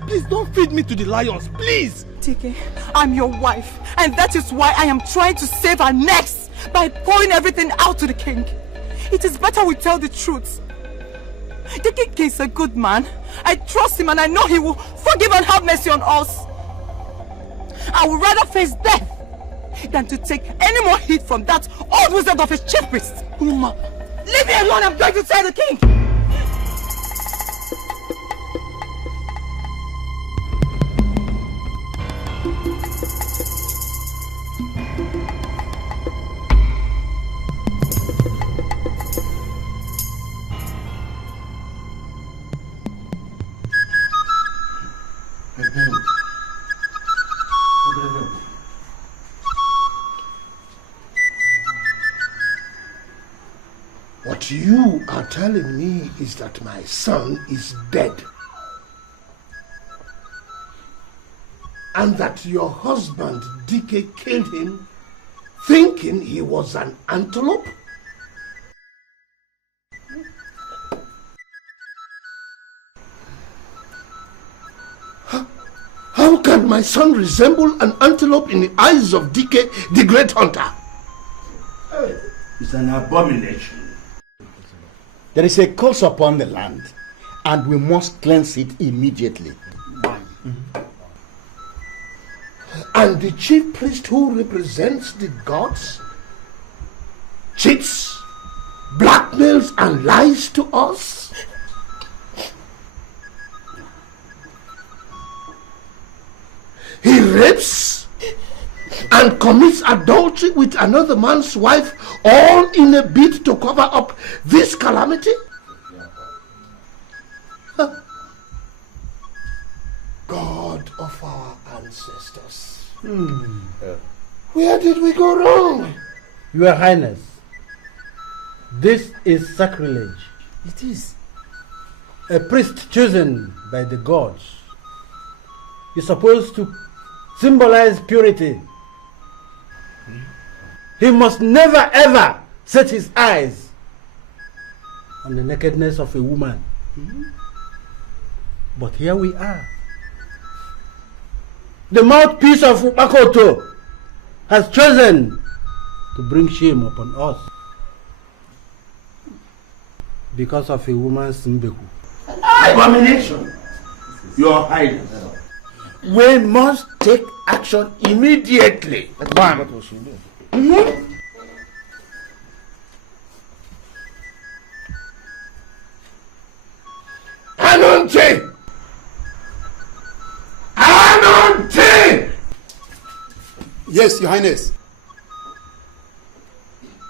Please don't feed me to the lions, please. Dikeh, I'm your wife, and that is why I am trying to save our necks by pouring everything out to the king. It is better we tell the truth. The king is a good man. I trust him and I know he will forgive and have mercy on us. I would rather face death than to take any more heat from that old wizard of his chief priest. Buloma, leave me alone, I'm going to tell the king. What you are telling me is that my son is dead. And that your husband, Dikeh, killed him thinking he was an antelope? How can my son resemble an antelope in the eyes of Dikeh, the great hunter? It's an abomination. There is a curse upon the land, and we must cleanse it immediately. And the chief priest who represents the gods cheats, blackmails, and lies to us? He rapes and commits adultery with another man's wife, all in a bid to cover up this calamity? God of our ancestors, where did we go wrong? Your Highness, this is sacrilege. It is. A priest chosen by the gods is supposed to symbolize purity. He must never ever set his eyes on the nakedness of a woman. But here we are. The mouthpiece of Upakoto has chosen to bring shame upon us. Because of a woman's mbeku. Abomination, Your Highness. We must take action immediately. What was she doing? Anunti! Anunti! Yes, Your Highness.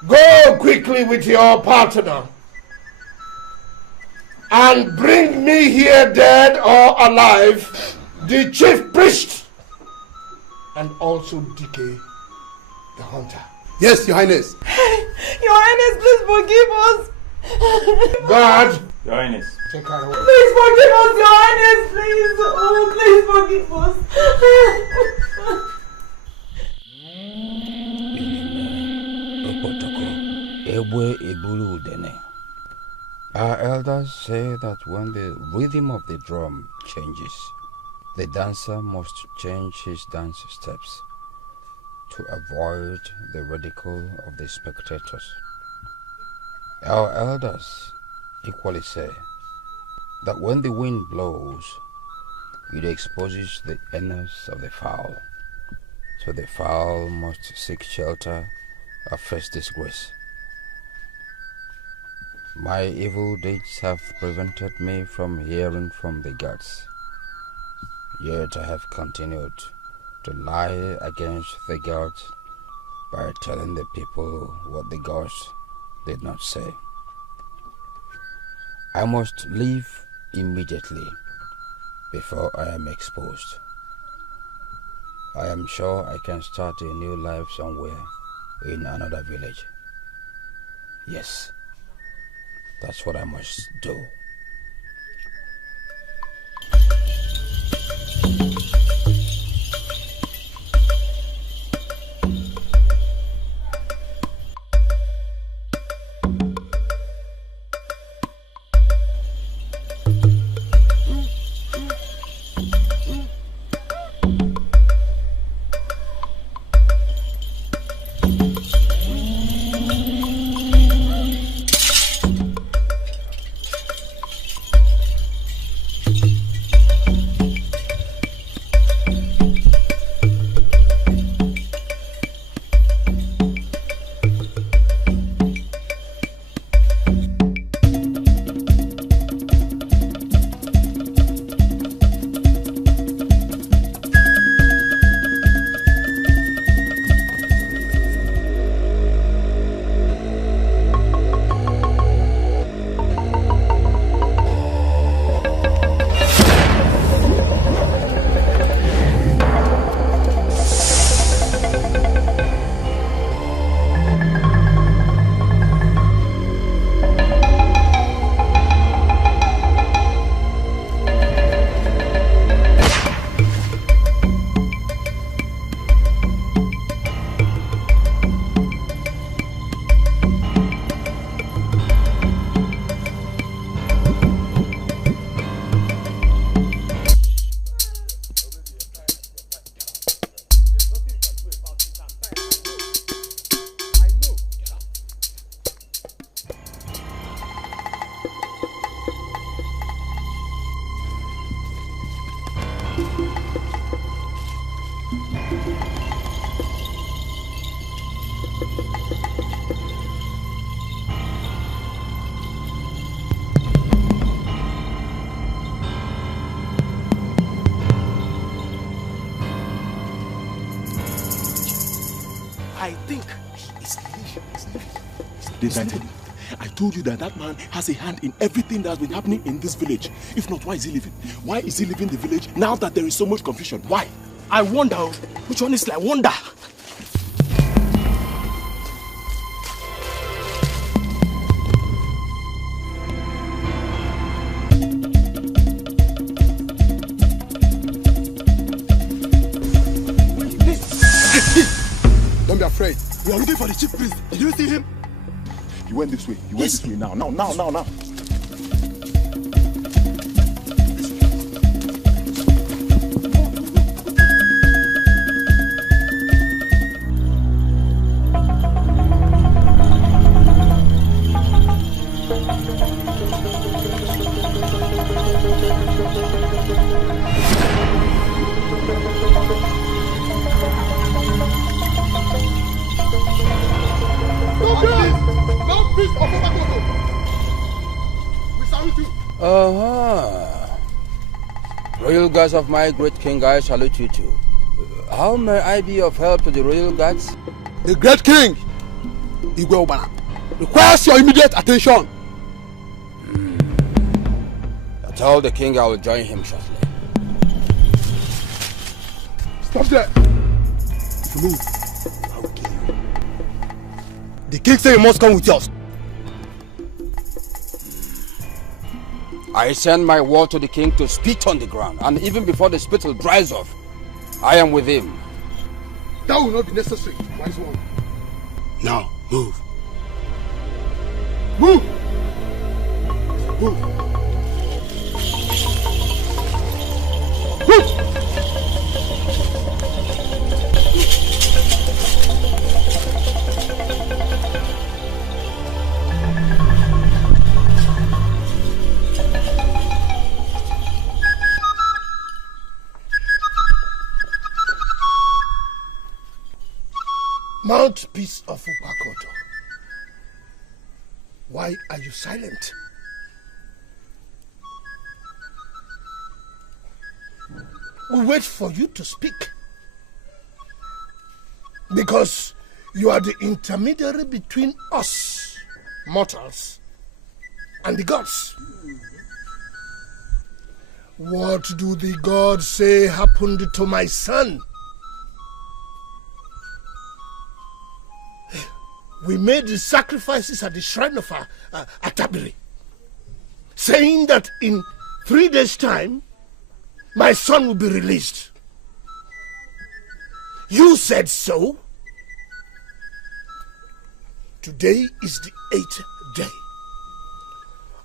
Go quickly with your partner and bring me here, dead or alive, the chief priest and also Dikeh, the hunter. Yes, Your Highness. Your Highness, please forgive us. Guard. Your Highness. Take her away. Please forgive us, Your Highness, please. Oh, please forgive us. Our elders say that when the rhythm of the drum changes, the dancer must change his dance steps to avoid the ridicule of the spectators. Our elders equally say that when the wind blows, it exposes the anus of the fowl, so the fowl must seek shelter or face disgrace. My evil deeds have prevented me from hearing from the gods, yet I have continued to lie against the gods by telling the people what the gods did not say. I must leave immediately before I am exposed. I am sure I can start a new life somewhere in another village. Yes, that's what I must do. I think it's leaving. I told you that that man has a hand in everything that's been happening in this village. If not, why is he leaving? Why is he leaving the village now that there is so much confusion? Why? I wonder. Which one is I wonder? Don't be afraid. We are looking for the chief priest. Did you see him? He went this way. He went this way now. Now. Royal guards of my great king, I salute you too. How may I be of help to the royal guards? The great king, Igwe Obana, requires your immediate attention. I tell the king I will join him shortly. Stop there. If you move, I will kill you. The king said you must come with us. I send my word to the king to spit on the ground, and even before the spittle dries off, I am with him. That will not be necessary, wise one. Now, move. Move! Move! Move! Mouthpiece of Upakoto, why are you silent? We wait for you to speak. Because you are the intermediary between us, mortals, and the gods. What do the gods say happened to my son? We made the sacrifices at the shrine of Atabiri, saying that in 3 days' time, my son will be released. You said so. Today is the 8th day.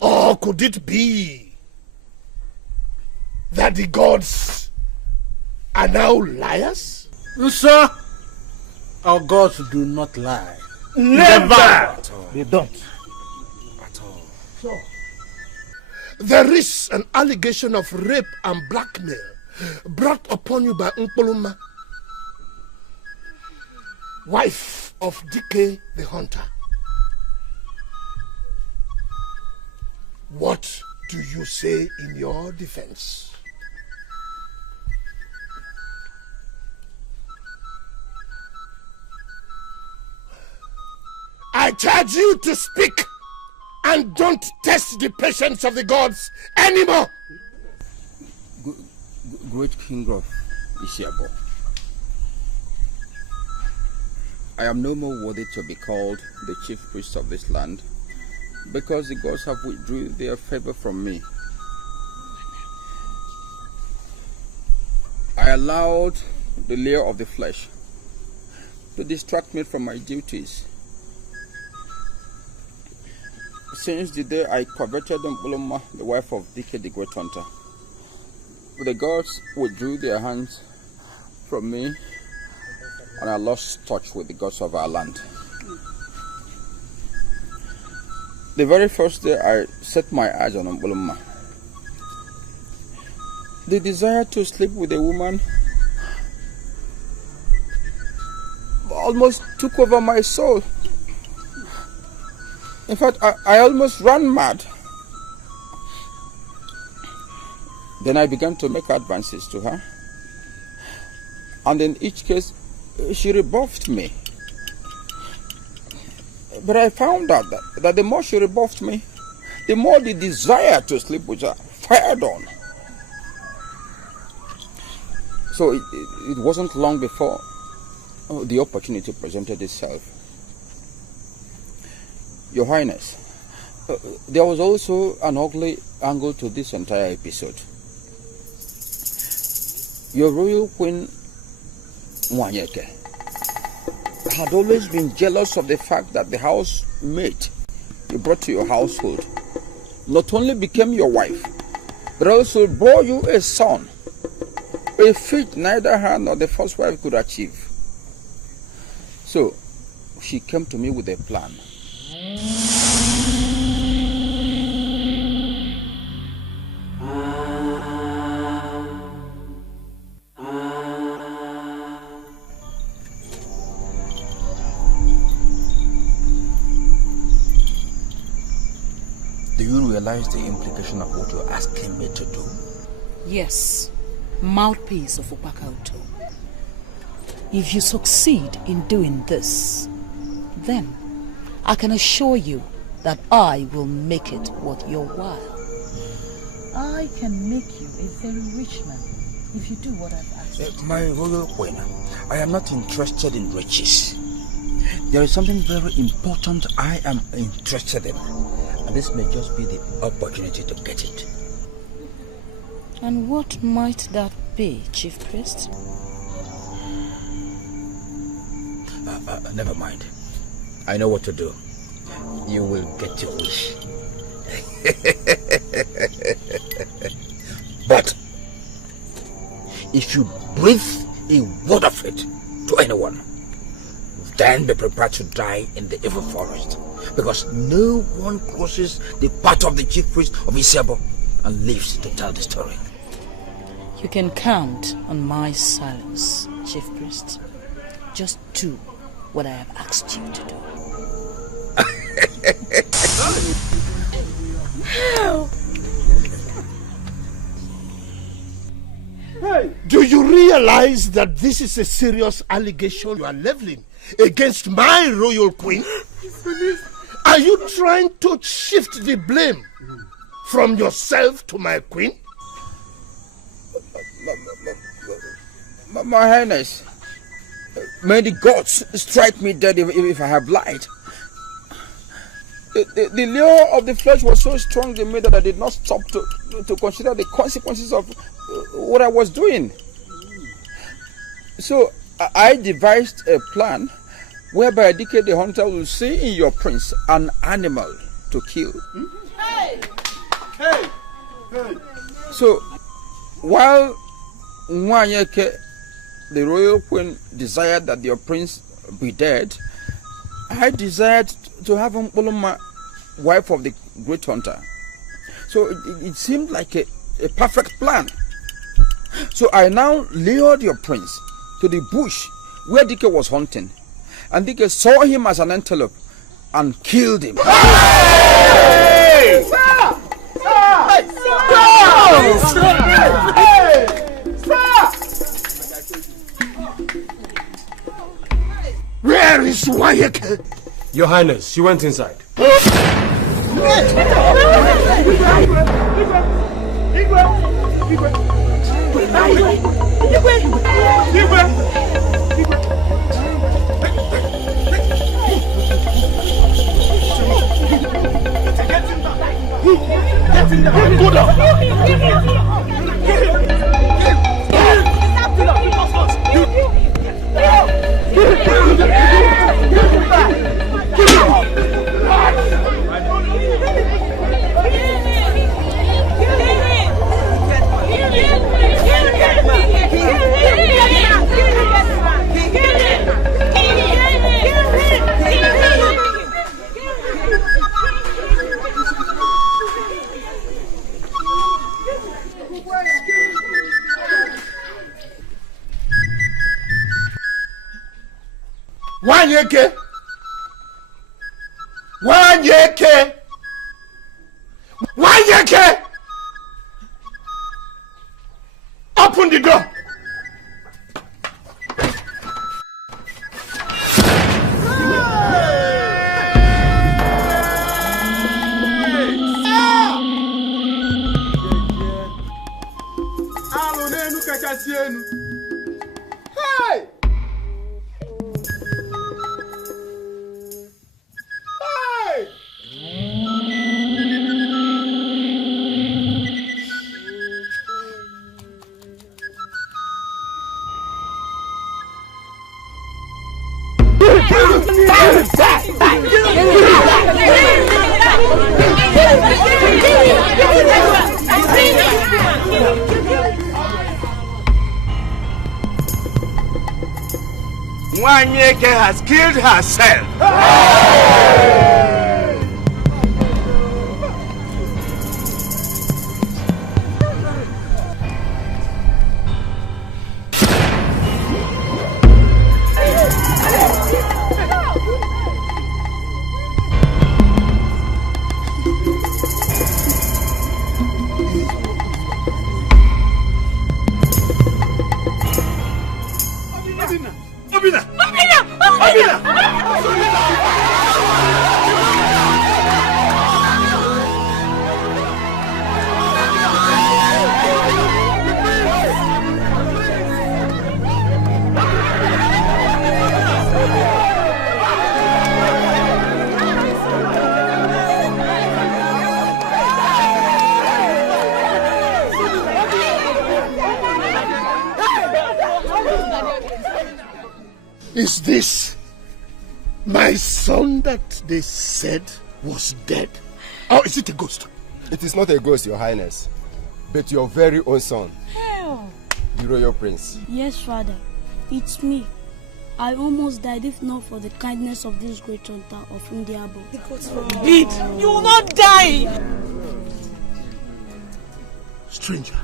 Or could it be that the gods are now liars? Sir, our gods do not lie. Never! They don't. So, there is an allegation of rape and blackmail brought upon you by Mpoluma, wife of Dikeh the hunter. What do you say in your defense? I charge you to speak and don't test the patience of the gods anymore. Great king of Isiabo, I am no more worthy to be called the chief priest of this land because the gods have withdrawn their favor from me. I allowed the lure of the flesh to distract me from my duties. Since the day I coveted Mpoluma, the wife of Dikeh the great hunter, the gods withdrew their hands from me and I lost touch with the gods of our land. The very first day I set my eyes on Mpoluma, the desire to sleep with a woman almost took over my soul. In fact, I almost ran mad. Then I began to make advances to her. And in each case, she rebuffed me. But I found out that the more she rebuffed me, the more the desire to sleep with her fired on. So it wasn't long before the opportunity presented itself. Your Highness, there was also an ugly angle to this entire episode. Your royal queen, Mwanyeke, had always been jealous of the fact that the housemate you brought to your household not only became your wife, but also bore you a son, a feat neither her nor the first wife could achieve. So, she came to me with a plan. realize the implication of what you're asking me to do? Yes, mouthpiece of Upakauto. If you succeed in doing this, then I can assure you that I will make it worth your while. I can make you a very rich man if you do what I've asked you. My royal queen, I am not interested in riches. There is something very important I am interested in, and this may just be the opportunity to get it. And what might that be, Chief Priest? Never mind. I know what to do. You will get your wish. But if you breathe a word of it to anyone, then be prepared to die in the evil forest, because no one crosses the path of the chief priest of Isiabo and lives to tell the story. You can count on my silence, Chief Priest. Just do what I have asked you to do. Hey, do you realize that this is a serious allegation you are leveling against my royal queen? Are you trying to shift the blame from yourself to my queen? My Highness, may the gods strike me dead if I have lied. The lure of the flesh was so strong in me that I did not stop to consider the consequences of what I was doing. So I devised a plan whereby Dikeh the hunter will see in your prince an animal to kill. Hey! Hey! Hey! So while Nwanyeke, the royal queen, desired that your prince be dead, I desired to have Mpoloma, wife of the great hunter. So it seemed like a perfect plan. So I now lured your prince to the bush where Dikeh was hunting, and Dikeh saw him as an antelope and killed him. Hey! Stop! Where is Wayeke? Your Highness, she went inside. Wanyeke! Wanyeke! Wanyeke! Open the door! Hey! Nwanyeke has killed herself. Is this my son that they said was dead? Or is it a ghost? It is not a ghost, Your Highness, but your very own son, the royal prince. Yes, father, it's me. I almost died if not for the kindness of this great hunter of Indiabo. Indeed, you will not die. Stranger,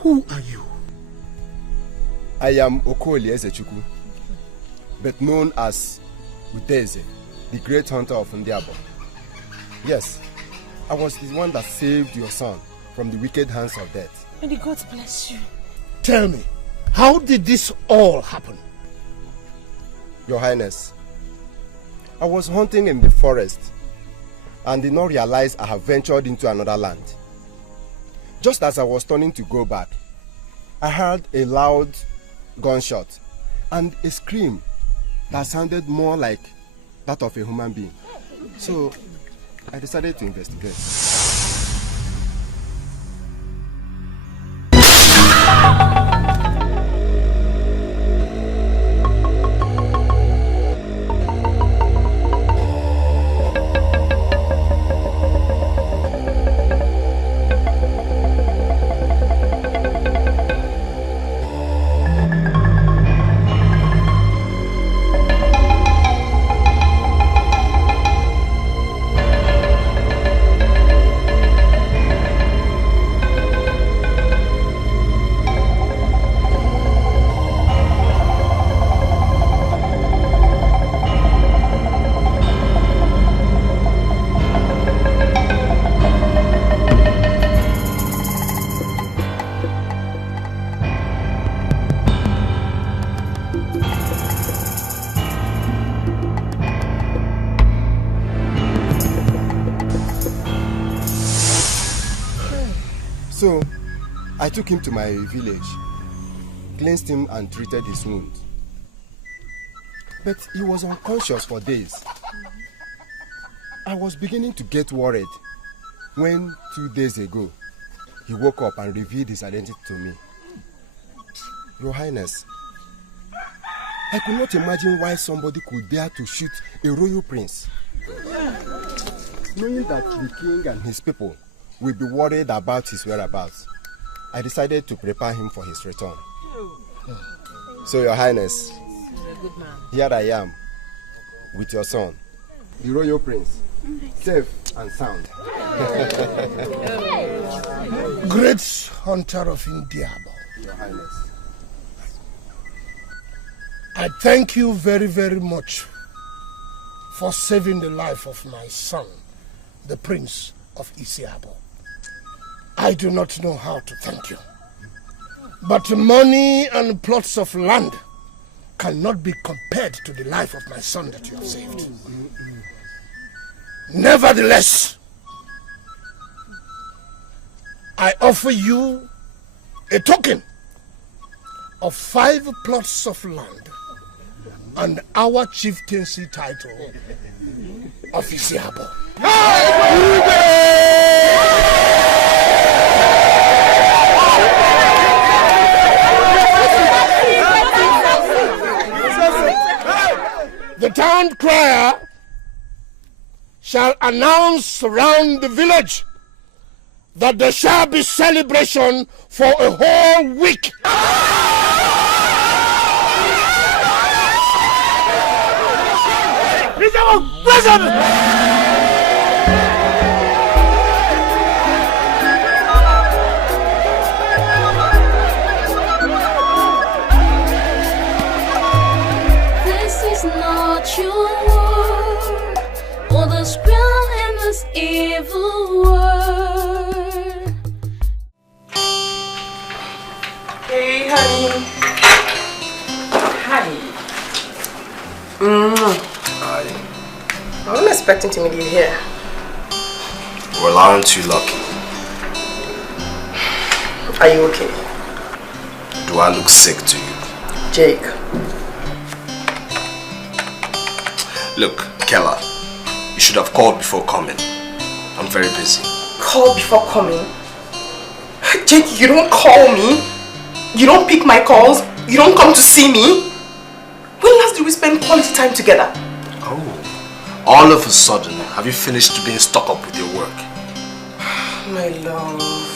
who are you? I am Okoli Ezechukwu, but known as Ugezu, the great hunter of Ndiabo. Yes, I was the one that saved your son from the wicked hands of death. May the gods bless you. Tell me, how did this all happen? Your Highness, I was hunting in the forest and did not realize I have ventured into another land. Just as I was turning to go back, I heard a loud gunshot and a scream that sounded more like that of a human being. So I decided to investigate. So, I took him to my village, cleansed him and treated his wound. But he was unconscious for days. I was beginning to get worried when 2 days ago, he woke up and revealed his identity to me. Your Highness, I could not imagine why somebody could dare to shoot a royal prince. Knowing that the king and his people will be worried about his whereabouts, I decided to prepare him for his return. So, Your Highness, here I am with your son, the royal prince, safe and sound. Great hunter of Indiabo. Your Highness, I thank you very, very much for saving the life of my son, the Prince of Isiabo. I do not know how to thank you. But money and plots of land cannot be compared to the life of my son that you have saved. Nevertheless, I offer you a token of 5 plots of land and our chieftaincy title of Isiabo. The town crier shall announce around the village that there shall be celebration for a whole week. This is not your world, or the spell in this evil world. Hey, honey. Hi. Hi. I wasn't expecting to meet you here. Well, aren't you lucky? Are you okay? Do I look sick to you? Jake. Look, Kella, you should have called before coming. I'm very busy. Call before coming? Jake, you don't call me. You don't pick my calls. You don't come to see me. do we spend quality time together? Oh, all of a sudden, have you finished being stuck up with your work? My love.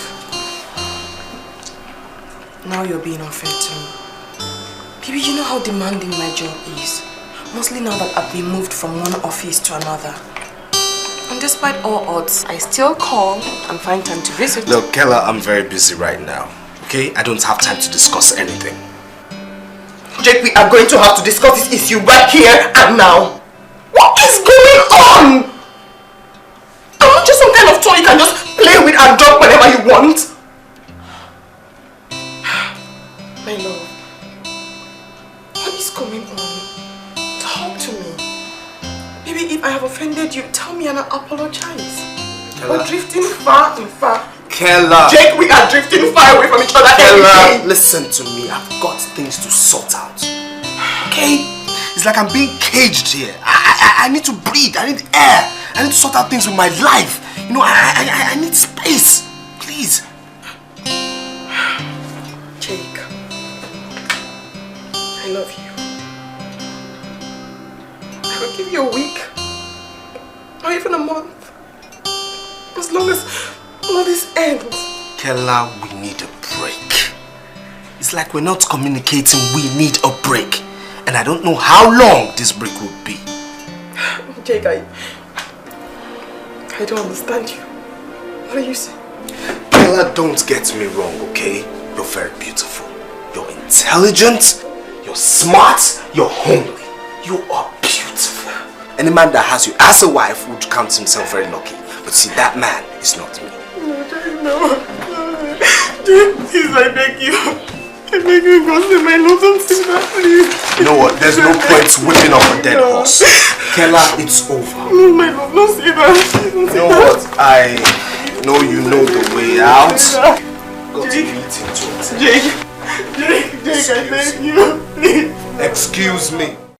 Now you're being unfair to me. Baby, you know how demanding my job is. Mostly now that I've been moved from one office to another. And despite all odds, I still call and find time to visit. Look, Kella, I'm very busy right now. Okay? I don't have time to discuss anything. Jake, we are going to have to discuss this issue right here and now. What is going on? I'm not just some kind of toy you can just play with and drop whenever you want. My love, what is going on? Talk to me. Maybe if I have offended you, tell me and I'll apologize. Kella. We're drifting far and far. Kella! Jake, we are drifting far away from each other. Kella, listen to me. I've got things to sort out. Okay? It's like I'm being caged here. I need to breathe. I need air. I need to sort out things with my life. You know, I need space. Please. Jake, I love you. I will give you a week, or even a month, as long as all this ends. Kella, we need a break. It's like we're not communicating. We need a break. And I don't know how long this break will be. Jake, I don't understand you. What are you saying? Kella, don't get me wrong, okay? You're very beautiful. You're intelligent. You're smart. You're homely. You are beautiful. Any man that has you as a wife would count himself very lucky. But see, that man is not me. No, Jake, no. Jake, please, I beg you. I beg you, go see my love, don't say that, please. You know what? There's no point whipping up a dead horse. Kella, it's over. No, my love, don't say that. Don't say you know that. what? I know you know the way out. Got to eat into it. Jake, I beg you, please. Excuse me.